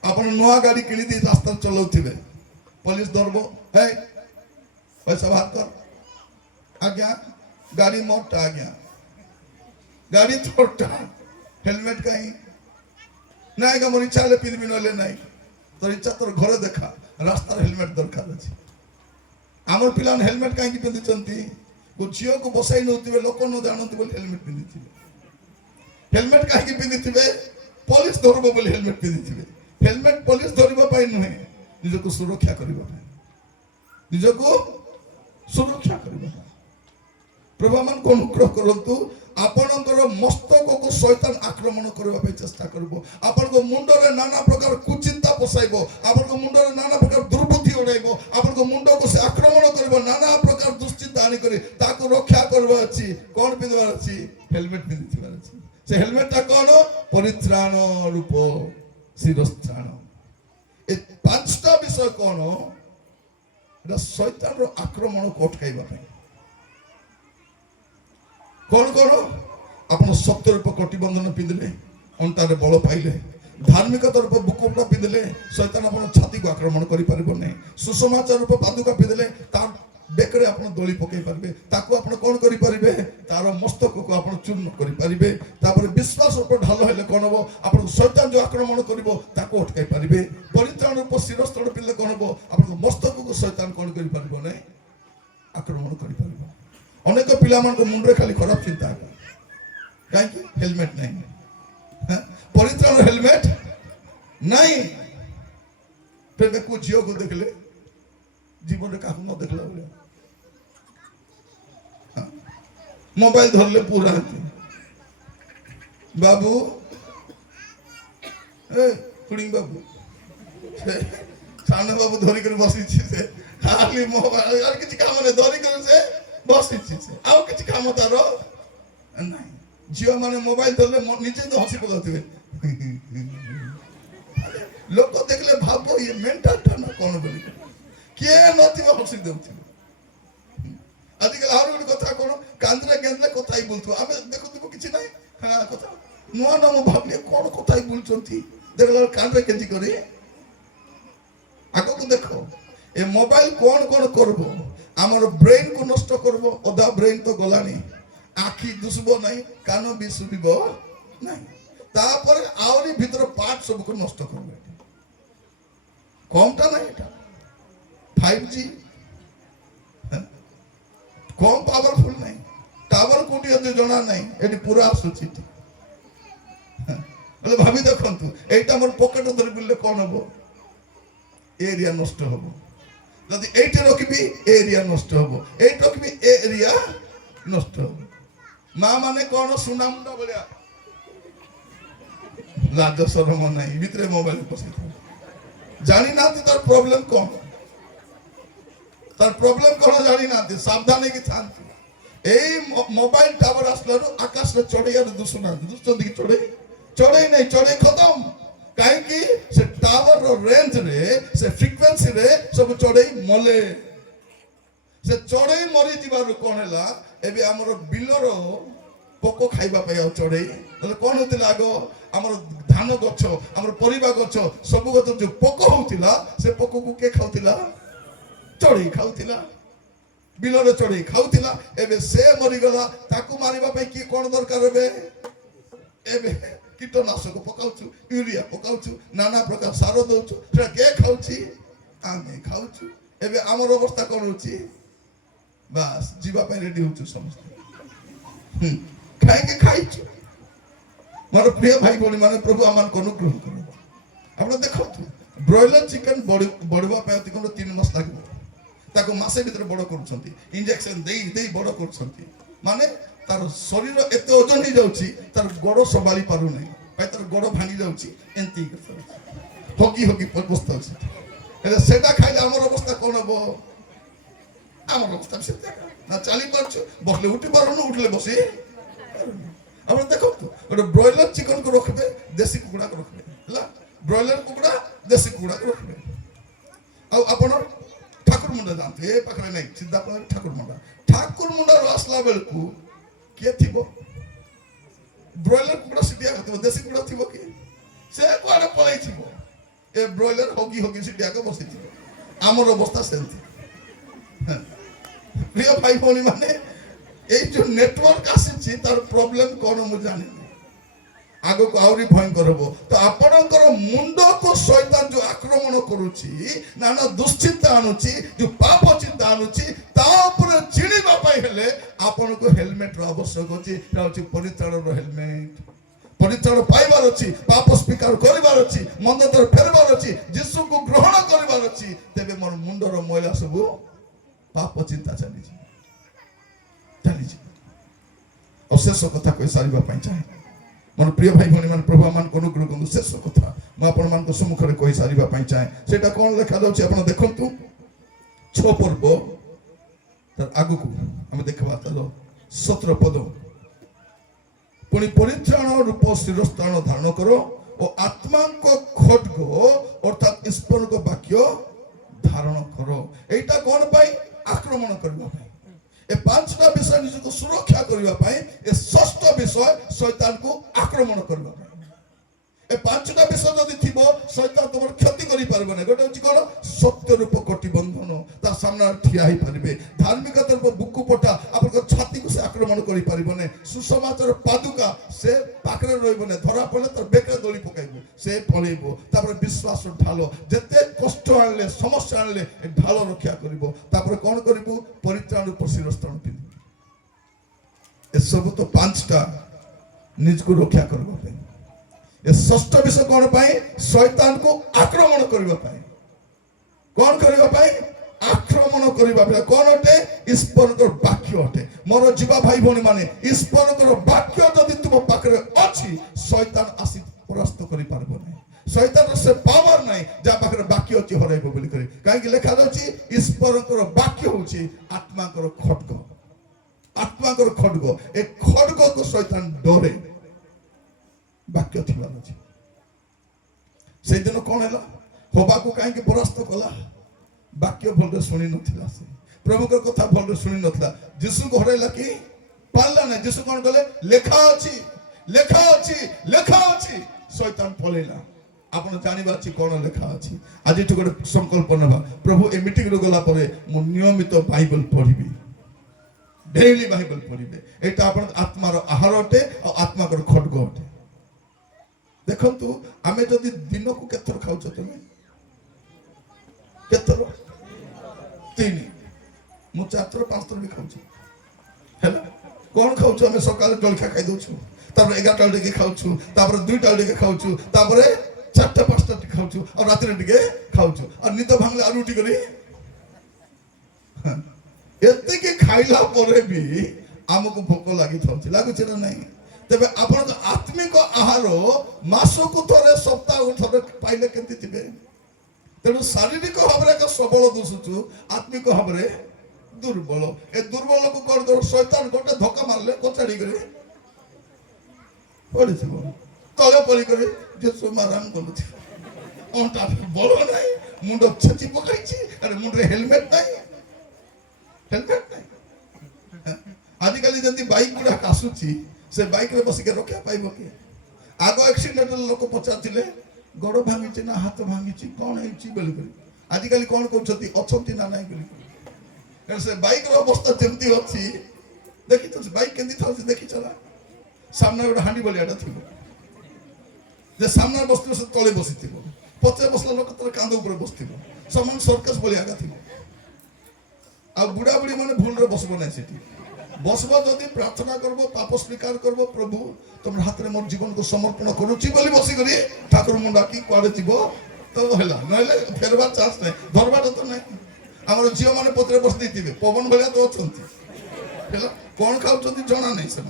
ଆପଣ ନୂଆ ଗାଡି କିଣିଦେଇ ରାସ୍ତାରେ ଚଲାଉଥିବେ, ପୋଲିସ ଧରବ, ହେ ପଇସା ବାହାର କର। ଆଜ୍ଞା ଗାଡି ମୋରଟା, ଆଜ୍ଞା ଗାଡି ତୋରଟା, ହେଲମେଟ କାହିଁ? ନା ଆଜ୍ଞା ମୋର ଇଚ୍ଛା ହେଲେ ପିନ୍ଧିବି, ନହେଲେ ନାହିଁ। তোর ইচ্ছা তোর ঘরে দেখা, রাস্তার হেলমেট দরকার আছে। আমার পিলাମାନେ হেলমেট কাହିଁକି ପିନ୍ଧିଛନ୍ତି? ଝିଅକୁ ବସାଇ ନେଉଥିବେ, ଲୋକ ନ ଜାଣନ୍ତି ବୋଲି ହେଲମେଟ ପିନ୍ଧିଥିବେ। ହେଲମେଟ କାହିଁକି ପିନ୍ଧିଥିବେ? ପୋଲିସ ଧରିବ ବୋଲି ହେଲମେଟ ପିନ୍ଧିଥିବେ। ହେଲମେଟ ପୋଲିସ ଧରିବା ପାଇଁ ନୁହେଁ, ନିଜକୁ ସୁରକ୍ଷା କରିବା ପାଇଁ। ନିଜକୁ ସୁରକ୍ଷା କରିବା। ପ୍ରଭୁ ଆମମାନଙ୍କୁ ଅନୁଗ୍ରହ କରନ୍ତୁ। ଆପଣଙ୍କର ମସ୍ତକକୁ ଶୈତାନ ଆକ୍ରମଣ କରିବା ପାଇଁ ଚେଷ୍ଟା କରିବ। ଆପଣଙ୍କ ମୁଣ୍ଡରେ ନାନା ପ୍ରକାର କୁଚିନ୍ତା ପଶାଇବ। ଆପଣଙ୍କ ମୁଣ୍ଡରେ ନାନା ପ୍ରକାର ଦୁର୍ବୁଦ୍ଧି ଉଡ଼ାଇବ। ଆପଣଙ୍କ ମୁଣ୍ଡକୁ ସେ ଆକ୍ରମଣ କରିବ ନାନା ପ୍ରକାର ଦୁଶ୍ଚିନ୍ତା ଆଣିକରି। ତାକୁ ରକ୍ଷା କରିବାର ଅଛି। କ'ଣ ପିନ୍ଧିବାର ଅଛି? ହେଲମେଟ ପିନ୍ଧିଥିବାର ଅଛି। ସେ ହେଲମେଟଟା କ'ଣ? ପରିତ୍ରାଣ ରୂପ ଶିରସ୍ତ୍ରାଣ। ଏ ପାଞ୍ଚଟା ବିଷୟ କ'ଣ? এটা শয়তানর আক্রমণকে অটকাইবা ପାଇଁ। কোন কোন? ଆପଣ ସତ୍ୟର ରୂପ କଟିବନ୍ଧନ ପିନ୍ଧିଲେ, ଅଣ୍ଟାରେ ବଳ ପାଇଲେ। ଧାର୍ମିକତାର ରୂପ ବୁକୁଟା ପିନ୍ଧିଲେ ଶୈତାନ ଆପଣ ଛାତିକୁ ଆକ୍ରମଣ କରିପାରିବ ନାହିଁ। ସୁସମାଚାର ରୂପ ପାଦୁକା ପିନ୍ଧିଲେ ତାର ବେକରେ ଆପଣ ଦୋଳି ପକାଇ ପାରିବେ। ତାକୁ ଆପଣ କ'ଣ କରିପାରିବେ? ତାର ମସ୍ତକକୁ ଆପଣ ଚୂର୍ଣ୍ଣ କରିପାରିବେ। ତାପରେ ବିଶ୍ୱାସ ରୂପ ଢାଲ ହେଲେ କ'ଣ ହବ? ଆପଣଙ୍କୁ ଶୈତାନ ଯେଉଁ ଆକ୍ରମଣ କରିବ ତାକୁ ଅଟକାଇ ପାରିବେ। ପରିତ୍ରାଣ ରୂପ ଶିରସ୍ତ୍ରାଣ ପିନ୍ଧିଲେ କ'ଣ ହବ? ଆପଣଙ୍କ ମସ୍ତକକୁ ଶୈତାନ କ'ଣ କରିପାରିବ ନାହିଁ? ଆକ୍ରମଣ କରିପାରିବ। ଅନେକ ପିଲାମାନଙ୍କ ମୁଣ୍ଡରେ ଖାଲି ଖରାପ ଚିନ୍ତା ହେବ। କାହିଁକି? ହେଲମେଟ ନାହିଁ। ପରିତ୍ରାଣ ହେଲମେଟ ନାହିଁ। ଝିଅକୁ ଦେଖିଲେ ଜୀବନରେ କାହାକୁ ନ ଦେଖିଲା ଭଳିଆ ମୋବାଇଲ ଧରିଲେ ପୁରା ବାବୁ କୁଡ଼ିଂ ବାବୁ ସାନ ବାବୁ ଧରିକରି ବସିଛି। ସେ ଖାଲି ମୋବାଇଲ ଆଉ କିଛି କାମ ନାହିଁ। ଧରିକରି ସେ ବସିଛି। ସେ ଆଉ କିଛି କାମ ତାର ନାହିଁ। ଝିଅ ମାନେ ମୋବାଇଲ ଧରିଲେ ନିଜେ ତ ହସି ପକାଉଥିବେ। ଲୋକ ଦେଖିଲେ ଭାବ ଇଏ ମେଣ୍ଟାଲଟା ନା କ'ଣ ବୋଲି। କିଏ ନଥିବ ହସି ଦେଉଥିବ। ଆଜିକାଲି ଆହୁରି ଗୋଟେ କଥା କ'ଣ? କାନ୍ଦିଲେ କେନ୍ଦିଲେ କଥା ହେଇ ବୁଲୁଥିବ। ଆମେ ଦେଖୁଥିବୁ କିଛି ନାହିଁ। କଥା ନୂଆ ନା ମୁଁ ଭାବିଲି କ'ଣ କଥା ହେଇ ବୁଲୁଛନ୍ତି। ଦେଖିଲା କାନରେ କେମିତି କରି। ଆଗକୁ ଦେଖ ଏ ମୋବାଇଲ କ'ଣ କ'ଣ କରିବ? ଆମର ବ୍ରେନକୁ ନଷ୍ଟ କରିବ। ଅଧା ବ୍ରେନ ତ ଗଲାଣି। ଆଖି ଦୁଷିବ ନାହିଁ, କାନ ବି ଶୁଭିବ ନାହିଁ। ତାପରେ ଆହୁରି ଭିତର ପାର୍ଟ ସବୁକୁ ନଷ୍ଟ କରିବ। କମଟା ନାହିଁ ଏଟା 5G କମ ପାୱାରଫୁଲ ନାହିଁ। ଟାୱାର କୋଉଠି ଅଛି ଜଣା ନାହିଁ। ଏଠି ପୁରା ଆସୁଛି। ହେଲେ ଭାବି ଦେଖନ୍ତୁ এইটা আমার পকেটে ধরে বুললে কোন হবো? এরিয়া নষ্ট হবো। যদি এইটা রখিবি এরিয়া নষ্ট হবো। এইটা রখিবি এরিয়া নষ্ট হবো। মা মানে কোন সুনামুন্ডা বলিয়া লাজ শরম নাই। ভিতরে মোবাইল বসে জানি না তার প্রবলেম কোন। তার প্রবলেম কোন জানি না। সাবধান ହେଇକି ଥାନ୍ତି। এই মোবাইল টাওয়ার আসলাରୁ আকাশରେ ଚଢେଇଆର ଦୁସୁନାହାନ୍ତି। ଦୁସୁଛନ୍ତି କି ଚଢେଇ? ଚଢେଇ ନାହିଁ। ଚଢେଇ ଖତମ। କାହିଁକି? ସେ ଟାୱାରର ରେଞ୍ଜରେ ସେ ଫ୍ରିକ୍ୱେନ୍ସିରେ ସବୁ ଚଢେଇ ମଲେ। ସେ ଚଢେଇ ମରିଯିବାରୁ କ'ଣ ହେଲା? ଏବେ ଆମର ବିଲର ପୋକ ଖାଇବା ପାଇଁ ଆଉ ଚଢେଇ। ତାହେଲେ କ'ଣ ହଉଥିଲା? ଆଗ ଆମର ଧାନ ଗଛ, ଆମର ପରିବା ଗଛ, ସବୁ ଗଛ ଯୋଉ ପୋକ ହଉଥିଲା ସେ ପୋକକୁ କିଏ ଖାଉଥିଲା? ଚଢେଇ ଖାଉଥିଲା। ବିଲରେ ଚଢେଇ ଖାଉଥିଲା। ଏବେ ସେ ମରିଗଲା। ତାକୁ ମାରିବା ପାଇଁ କିଏ କ'ଣ ଦରକାର? ଏବେ କୀଟନାଶକ ପକାଉଛୁ, ୟୁରିଆ ପକାଉଛୁ, ନାନା ପ୍ରକାର ସାର ଦଉଛୁ। ସେଟା କିଏ ଖାଉଛି? ଆମେ ଖାଉଛୁ। ଏବେ ଆମର ଅବସ୍ଥା କ'ଣ ହଉଛି? ବାସ୍ ଯିବା ପାଇଁ ରେଡି ହଉଛୁ ସମସ୍ତେ। ଖାଇକି ଖାଇଛୁ। ମୋର ପ୍ରିୟ ଭାଇ ଭଉଣୀ ମାନେ, ପ୍ରଭୁ ଆମମାନଙ୍କୁ ଅନୁଗ୍ରହ କର। ଆପଣ ଦେଖନ୍ତୁ ବ୍ରଏଲର ଚିକେନ ବଢିବା ପାଇଁ ଅତି କମ 3 ମାସ ଲାଗିବ। ତାକୁ ମାସେ ଭିତରେ ବଡ କରୁଛନ୍ତି। ଇଞ୍ଜେକ୍ସନ ଦେଇ ଦେଇ ବଡ କରୁଛନ୍ତି। ମାନେ ତାର ଶରୀର ଏତେ ଓଜନ ହେଇଯାଉଛି ତାର ଗୋଡ ସମ୍ଭାଳି ପାରୁନାହିଁ। ତାର ଗୋଡ ଭାଙ୍ଗି ଯାଉଛି। ଏମିତି ହଗି ହଗି ଅବସ୍ଥା ଅଛି। ହେଲେ ସେଟା ଖାଇଲେ ଆମର ଅବସ୍ଥା କ'ଣ ହବ? ଆମର ଅବସ୍ଥା ସେମିତି ନା। ଚାଲି ପାରୁଛୁ, ବସିଲେ ଉଠି ପାରୁନୁ, ଉଠିଲେ ବସି। ଆପଣ ଦେଖନ୍ତୁ ଗୋଟେ ବ୍ରଏଲର ଚିକେନକୁ ରଖିବେ, ଦେଶୀ କୁକୁଡ଼ାକୁ ରଖିବେ। ହେଲା, ବ୍ରଏଲର କୁକୁଡ଼ା, ଦେଶୀ କୁକୁଡ଼ାକୁ ରଖିବେ। ଆଉ ଆପଣ ଠାକୁର ମୁଣ୍ଡା ଯାଆନ୍ତୁ। ଏ ପାଖରେ ନାହିଁ, ସିଧା ଠାକୁର ମୁଣ୍ଡା। ଠାକୁର ମୁଣ୍ଡାରୁ ଆସିଲା ବେଳକୁ କିଏ ଥିବ? ବ୍ରଏଲର କୁକୁଡ଼ା ସିଟିଆ ଥିବ। ଦେଶୀ କୁକୁଡ଼ା ଥିବ କି? ସେ କୁଆଡେ ପଳେଇଥିବ। ଏ ବ୍ରଏଲର ହଗି ହଗି ସିଟିଆକେ ବସିଥିବ। ଆମର ଅବସ୍ଥା ସେମିତି। ପ୍ରିୟ ଭାଇ ଭଉଣୀ ମାନେ, এই যে নেটওয়ার্ক আসিছি তার প্রবলেম কোন মু জানিনি। আগକୁ আହୁରି ভয়ঙ্কর হব। তো আপনার মুন্ডকু শয়তান যে আক্রমণ করুছি, নানা দুশ্চিন্তা আনুছি, যে পাপ চিন্তা আনুছি, তা উপরে চিনিবা পাই হেলে আপনাকে হেলমেট আবশ্যক আছে। এটা হচ্ছে পরিত্রাণর হেলমেট। পরিত্রাণ পাইবার ଅଛି, পাপ স্বীকার করিবার ଅଛି, মন্দ দ্বারা ফেরবার ଅଛି, যিশুকে গ্রহণ করিবার ଅଛି। তেবে মোর মুন্ডর ময়লা সবু ପାପ ଚିନ୍ତା ଚାଲିଛି। ଅଶେଷ କଥା କହି ସାରିବା ପାଇଁ ଚାହେଁ। ମୋର ପ୍ରିୟ ଭାଇ ଭଉଣୀ ମାନେ, ପ୍ରଭୁ ଆମମାନଙ୍କୁ ଅନୁଗ୍ରହ କରନ୍ତୁ। ଶେଷ କଥା ମୁଁ ଆପଣମାନଙ୍କ ସମ୍ମୁଖରେ କହି ସାରିବା ପାଇଁ ଚାହେଁ। ସେଇଟା କ'ଣ ଲେଖାଯାଉଛି ଆପଣ ଦେଖନ୍ତୁ। 6 ପର୍ବ ତାର ଆଗକୁ ଆମେ ଦେଖିବା ତାର 17 ପଦ। ପୁଣି ପରିତ୍ରାଣ ରୂପ ଶିରସ୍ଥାନ ଧାରଣ କର ଓ ଆତ୍ମାଙ୍କ ଖଡ୍ଗ ଅର୍ଥାତ୍ ଈଶ୍ୱରଙ୍କ ବାକ୍ୟ ଧାରଣ କର। এইটা କ'ଣ ପାଇଁ? ଆକ୍ରମଣ କରିବା ପାଇଁ। ଏ 5ଟା ବିଷୟ ନିଜକୁ ସୁରକ୍ଷା କରିବା ପାଇଁ। ଏ 6ଠ ବିଷୟ ଶୈତାନକୁ ଆକ୍ରମଣ କରିବା ପାଇଁ। ଏ 5ଟା ବିଷୟ ଯଦି ଥିବ ଶୈତାନ ତମର କ୍ଷତି କରିପାରିବ ନାହିଁ। ଗୋଟେ ହେଉଛି କ'ଣ? ସତ୍ୟ ରୂପ କଟିବନ୍ଧନ, ତା ସାମ୍ନାରେ ଠିଆ ହେଇପାରିବେ। ଧାର୍ମିକତା ରୂପ ବୁକୁ ପଟା ଆପଣଙ୍କ ଛାତିକୁ ସେ ଆକ୍ରମଣ କରିପାରିବ ନାହିଁ। ସୁସମାଚାର ପାଦୁକା ସେ ପାଖରେ ରହିବ ନାହିଁ। ଧରା ପଡ଼ିଲେ ତାର ବେକରେ ଦୋଳି ପକାଇବ, ସେ ପଳେଇବ। ତାପରେ ବିଶ୍ୱାସ ଢାଳ, ଯେତେ କଷ୍ଟ ଆଣିଲେ ସମସ୍ୟା ଆଣିଲେ ଏ ଢାଳ ରକ୍ଷା କରିବ। ତାପରେ କ'ଣ କରିବୁ? ପରିତ୍ରାଣ ରୂପ ଶିରସ୍ଥାନ ପିନ୍ଧିବୁ। ଏସବୁ ତ 5ଟା ନିଜକୁ ରକ୍ଷା କରିବା ପାଇଁ। ଏ 6ଠ ବିଷୟ କ'ଣ ପାଇଁ? ଶୈତାନକୁ ଆକ୍ରମଣ କରିବା ପାଇଁ। କ'ଣ କରିବା ପାଇଁ? ଆକ୍ରମଣ କରିବା ପାଇଁ। କ'ଣ ଅଟେ? ଈଶ୍ୱରଙ୍କର ବାକ୍ୟ ଅଟେ। ମୋର ଯିବା ଭାଇ ଭଉଣୀ ମାନେ, ଈଶ୍ୱରଙ୍କର ବାକ୍ୟ ଯଦି ତୁମ ପାଖରେ ଅଛି ଶୈତାନ ଆସି ପରାସ୍ତ କରିପାରିବ ନାହିଁ। ଶୈତାନର ସେ ପାୱାର ନାହିଁ ଯାହା ପାଖରେ ବାକ୍ୟ ଅଛି ହରାଇବ ବୋଲି କରି। କାହିଁକି ଲେଖାଯାଉଛି ଈଶ୍ୱରଙ୍କର ବାକ୍ୟ ହେଉଛି ଆତ୍ମାଙ୍କର ଖଡ୍ଗ। ଆତ୍ମାଙ୍କର ଖଡ୍ଗ। ଏ ଖଡ୍ଗକୁ ଶୈତାନ ଡରେ। ବାକ୍ୟ ଥିବାର ଅଛି। ସେଇଦିନ କ'ଣ ହେଲା? ହବାକୁ କାହିଁକି ପରାସ୍ତ କଲା? ବାକ୍ୟ ଭଲରେ ଶୁଣି ନଥିଲା। ସେ ପ୍ରଭୁଙ୍କ କଥା ଭଲରେ ଶୁଣି ନଥିଲା। ଯୀଶୁଙ୍କୁ ହରାଇଲା କି? ପାରିଲା ନାହିଁ। ଯୀଶୁ କ'ଣ କଲେ? ଲେଖା ଅଛି, ଲେଖା ଅଛି, ଲେଖା ଅଛି। ଶୈତାନ ପଳେଇଲା। ଆପଣ ଜାଣିବା ଅଛି କ'ଣ ଲେଖା ଅଛି। ଆଜିଠୁ ଗୋଟେ ସଂକଳ୍ପ ନେବା, ପ୍ରଭୁ ଏ ମିଟିଂରୁ ଗଲା ପରେ ମୁଁ ନିୟମିତ ବାଇବଲ ପଢ଼ିବି। ଡେଲି ବାଇବଲ ପଢ଼ିବେ। ଏଇଟା ଆପଣଙ୍କ ଆତ୍ମାର ଆହାର ଅଟେ ଆଉ ଆତ୍ମାଙ୍କର ଖଡ୍ଗ ଅଟେ। ଦେଖନ୍ତୁ, ଆମେ ଯଦି ଦିନକୁ କେତେଥର ଖାଉଛ? ତମେ କେତେଥର? 3। ମୁଁ 4 ଥର 5 ଥର ବି ଖାଉଛି। ହେଲା, କ'ଣ ଖାଉଛୁ? ଆମେ ସକାଳେ ଜଳଖିଆ ଖାଇ ଦଉଛୁ, ତାପରେ 11ଟା ବେଳେ ଟିକେ ଖାଉଛୁ, ତାପରେ 2ଟା ବେଳେ ଟିକେ ଖାଉଛୁ, ତାପରେ 4ଟା 5ଟା ଟିକେ ଖାଉଛୁ, ଆଉ ରାତିରେ ଟିକେ ଖାଉଛୁ, ଆଉ ନିଦ ଭାଙ୍ଗିଲେ ଆଉ ରୁଟି କରି। ଏତିକି ଖାଇଲା ପରେ ବି ଆମକୁ ଭୋକ ଲାଗିଥାଉଛି। ଲାଗୁଛି ନା ନାହିଁ? ତେବେ ଆପଣଙ୍କ ଆତ୍ମିକ ଆହାର ମାସକୁ ଥରେ, ସପ୍ତାହକୁ ଥରେ ପାଇଲେ କେମିତି ଥିବେ? ତେଣୁ ଶାରୀରିକ ଭାବରେ ଏକ ସବଳ ଦିଶୁଛୁ, ଆତ୍ମିକ ଭାବରେ ଦୁର୍ବଳ। ଏ ଦୁର୍ବଳକୁ କ'ଣ କର? ଶୈତାନ ଗୋଟେ ଧକ୍କା ମାରିଲେ କଚାଡ଼ି କରି ପଡ଼ିଥିବ, ତଳେ ପଡ଼ିକରି ଯୀଶୁ ମାରାମ କରୁଥିବ। ଅଣ୍ଟା ବଳ ନାହିଁ, ମୁଣ୍ଡ ଛେଚି ପକାଇଛି, ଆରେ ମୁଣ୍ଡରେ ହେଲମେଟ ନାହିଁ। ହେଲମେଟ ନାହିଁ। ଆଜିକାଲି ଯେମିତି ବାଇକ୍ ଗୁଡ଼ାକ ଆସୁଛି, ସେ ବାଇକ୍ରେ ବସିକି ରକ୍ଷା ପାଇବ କି? ଆଗ ଆକ୍ସିଡେଣ୍ଟରେ ଲୋକ ପଚାରିଥିଲେ ଗୋଡ଼ ଭାଙ୍ଗିଛି ନା ହାତ ଭାଙ୍ଗିଛି, କ'ଣ ହେଇଛି ବୋଲି କରି। ଆଜିକାଲି କ'ଣ କରୁଛନ୍ତି? ଅଛନ୍ତି ନା ନାହିଁ ବୋଲି। କାରଣ ସେ ବାଇକ୍ର ଅବସ୍ଥା ଯେମିତି ଅଛି, ଦେଖିଛ ବାଇକ୍ କେମିତି ଥାଉଛି? ଦେଖିଛ ନା? ସାମ୍ନାରେ ଗୋଟେ ହାଣ୍ଡି ଭଳିଆଟା ଥିବ, ଯେ ସାମ୍ନାରେ ବସିଥିବ ସେ ତଳେ ବସିଥିବ, ପଛରେ ବସିଲା ଲୋକ ତାର କାନ୍ଦ ଉପରେ ବସିଥିବ, ସମାନ ସର୍କସ ଭଳିଆ ଥିବ। ଆଉ ବୁଢ଼ା ବୁଢ଼ୀ ମାନେ ଭୁଲରେ ବସିବ ନାହିଁ ସେଠି। ବସିବ ଯଦି ପ୍ରାର୍ଥନା করব, পাপ স্বীকার করব, প্রভু তোমার হাতে মোর জীবনকে সমর্পণ করুছি বলি বসিকরি ঠাকুর ডাকি কুয়াড়ে যাব তো হেলা, নইলে ফেরবার চান্স নাই, ধরবাটা তো নাই। আমার ঝিও মানে পত্রে বসে দিতে পবন ভলিয়া তো অଛନ୍ତି হেলা। কোন খাউଛନ୍ତି জনা নাই, সে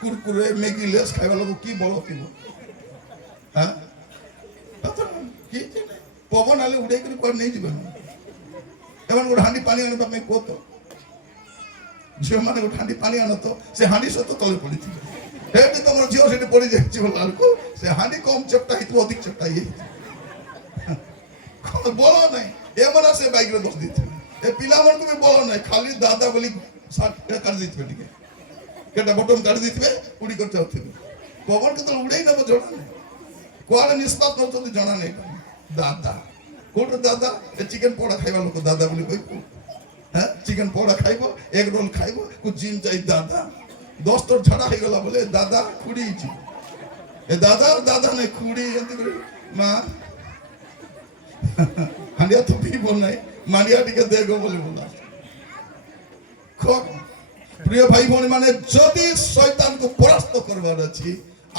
কুরকুরে ম্যাগি লেস খাইবা লোক কি বড় থিব। হ্যাঁ, কি পবন আলে উড়াই করে কুয়াড়ে নেই যাবে। এমন গোটে হাঁড়ি পানি আনবা ପାଇଁ କୁହ ତ। ଝିଅମାନେ ଗୋଟେ ହାଣ୍ଡି ପାଣି ଆଣ ତ, ସେ ହାଣ୍ଡି ସହିତ ତଳେ ପଡ଼ିଥିବ। ଏଠି ତମର ଝିଅ ସେଠି ପଡ଼ିଯାଇଛି ବେଳକୁ ସେ ହାଣ୍ଡି କମ୍ ଚେପ୍ଟା ହେଇଥିବ, ଅଧିକ ଚେପ୍ଟା ହେଇଥିବ। କ'ଣ ବଳ ନାହିଁ, ଏମାନେ ସେ ବାଇକ୍ରେ ବସି ଦେଇଥିବେ। ଏ ପିଲାମାନଙ୍କୁ ବି ବଳ ନାହିଁ, ଖାଲି ଦାଦା ବୋଲି କାଢି ଦେଇଥିବେ, ଟିକେ କେଟା ବଟମ କାଢି ଦେଇଥିବେ, ଉଡ଼ି କରି ଯାଉଥିବେ। ପବନ କେତେବେଳେ ଉଡ଼େଇ ନେବ ଜଣା ନାହିଁ, କୁଆଡ଼େ ନିଷ୍ପାତ ନେଉଛନ୍ତି ଜଣା ନାହିଁ। ଦାଦା କୋଉଠି ଦାଦା? ଏ ଚିକେନ ପୋଡ଼ା ଖାଇବା ଲୋକ ଦାଦା ବୋଲି କହିବୁ। হ্যাঁ, চিকেন পকোড়া খাইব, এগ রোল খাইব, জিম যাই দাদা। 10 তোর ঝাড়া হয়ে গেল বলে দাদা খুঁড়িয়েছি। এ দাদা দাদা নাই, খুঁড়ি এমনি করে মা হাঁড়িয়া তো পিব নাই, মাড়িয়া টিকে দেখো বলে বলা। প্রিয় ভাই ভଉଣୀ মানে, যদি শয়তানকে পরাস্ত করবার আছে,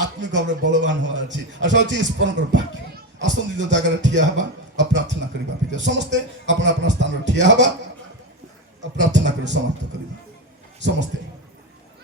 আত্মিক ভাবে বলবান হওয়ার আছে, আর সে হচ্ছে ଈଶ୍ୱରଙ୍କର ବାକ୍ୟ। ଆସନ୍ତୁ ନିଜ ଜାଗାରେ ଠିଆ ହେବା ଆଉ ପ୍ରାର୍ଥନା କରିବା। ସମସ୍ତେ ଆପଣ ଆପଣ ସ୍ଥାନରେ ଠିଆ ହେବା। प्रार्थना कर समाप्त करिबा समस्ते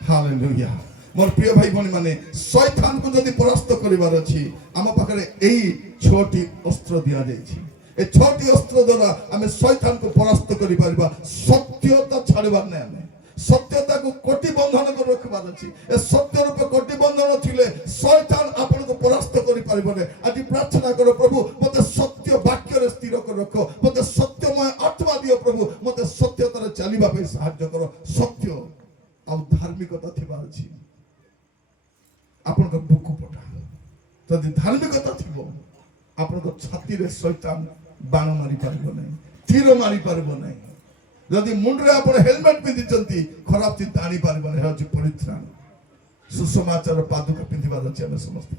हालेलुया मोर प्रिय भाई भनी माने शैतान को जदि परास्त करिवार अछि आम पाखरे एही छोटी अस्त्र दिया जायछि ए छोटी अस्त्र द्वारा आमे शैतान को परास्त करि परिबा सत्यता छाड़िबार नै आमे सत्यता को कोटि बंधन को रखबार अछि ए सत्य रूप कोटि बंधन थिले शैतान आपन को परास्त करि परिबो नै आज प्रार्थना करो प्रभु मते सत्य वाक्य रे स्थिर कर रखो मते सत्यमय आत्मा दियो प्रभु मते सत्यता रे चलिबा पे सहायता करो सत्य आ धार्मिकता थिबार अछि आपन को बुकु पटा जदि धार्मिकता थिबो आपन को छाती रे शैतान बाण मारी पारिबो नै तीर मारी पारिबो नै जदि मुंडरे आपण हेलमेट पिंधिचंती खराब चिंता आनी पारिबो नै अछि परित्राण सुसमाचार पादुका पिंधिबार अछि हम समस्त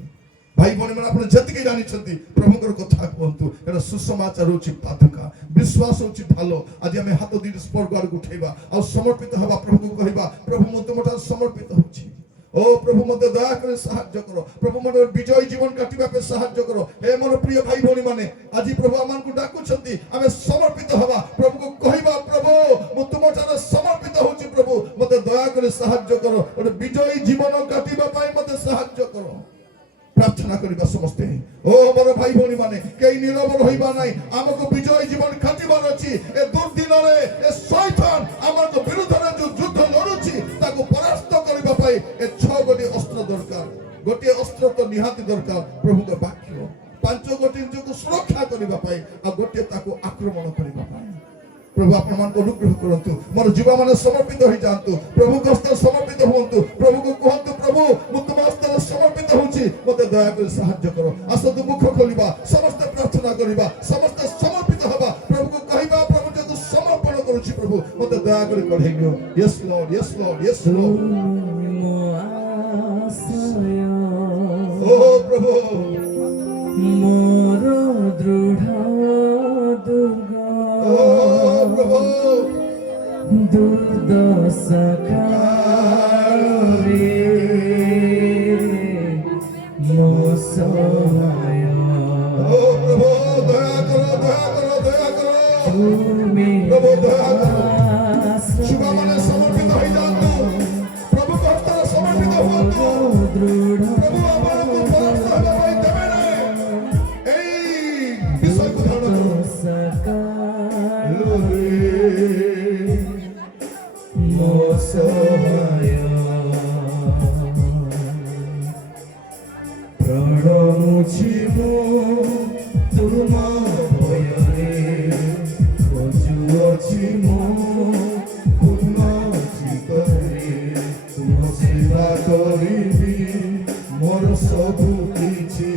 भाई भनी मन आपण जतिके जानि छंती प्रभुकर कथा कहंतु एटा सुसमाचार होछि पादुका विश्वास होछि ढालो आज हम हाथ दी स्पर्ग आड़ उठेबा आ समर्पित हबा प्रभु को कहबा प्रभु मते मोटा समर्पित होछि ओ प्रभु मते दया करे सहायता करो प्रभु मते विजय जीवन काटिबा पे सहायता करो हे मोर प्रिय भाई भनी माने आज प्रभु आमान को डाकु छंती हमें समर्पित हवा प्रभु को कहबा प्रभु मु तुम ठारे समर्पित होछि प्रभु मते दया करे सहायता करो और विजय जीवन काटिबा पाई मते सहायता करो प्रार्थना करिबा समस्ते ओ मोर भाई भनी माने केई नीरव रहिबा नै हमको विजय जीवन काटिबार अछि ए दुर्दिन रे ए शैतान हमको विरुद्ध रे जो युद्ध लड़ुछि ताको परास्त करिबा पाई ए 6 गोटी अस्त्र दरकार गोटी अस्त्र तो निहाती दरकार प्रभु का वाक्य 5 गोटी जो सुरक्षा करिबा पाई आ गोटी ताको आक्रमण करिबा पाई प्रभु आपण मान को अनुग्रह करंतु मोर जीवा माने समर्पित होई जानतु प्रभु को हस्ते समर्पित होंतु प्रभु को कहंतु प्रभु मु तुम हस्ते समर्पित होछि मते दया कर सहायता करो असतु मुख खोलिबा समस्त प्रार्थना करिबा समस्त समर्पित हबा प्रभु को कहबा प्रभु जे तू समर्पण करूछि प्रभु मते दया कर कढेगियो yes lord yes lord yes lord ओ प्रभु मोर दृढ़ दुर्गा दुर्दशा काले मो सहाय ओ प्रभु दया करो दया करो तुमे प्रभु दया करो शुभ माने समर्पित होई जानतु प्रभु को हस्ते समर्पित होंतु दृढ़ प्रभु आपण को परास्त होबा पाई देबे नै एई विषय को धारण करो मोर सबु किछि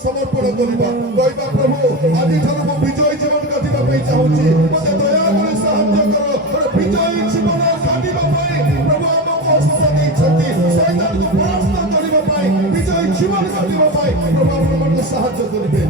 समर्पण करिबा कहबा प्रभु आदि ठाରୁ ମୁଁ ବିଜୟ ଜୀବନ କାଟିବା ପାଇଁ ଚାହୁଁଛି ମୋତେ ଦୟା କରି ସାହାଯ୍ୟ କର और ବିଜୟ ଜୀବନ କାଟିବା ପାଇଁ ପ୍ରଭୁ ଆମକୁ ହସ୍ତ ଦେଇଛନ୍ତି ଶୈତାନକୁ ପରାସ୍ତ କରିବା ପାଇଁ ବିଜୟ ଜୀବନ କାଟିବା ପାଇଁ ପ୍ରଭୁ ଆମମାନଙ୍କୁ ସାହାଯ୍ୟ କରିବେ।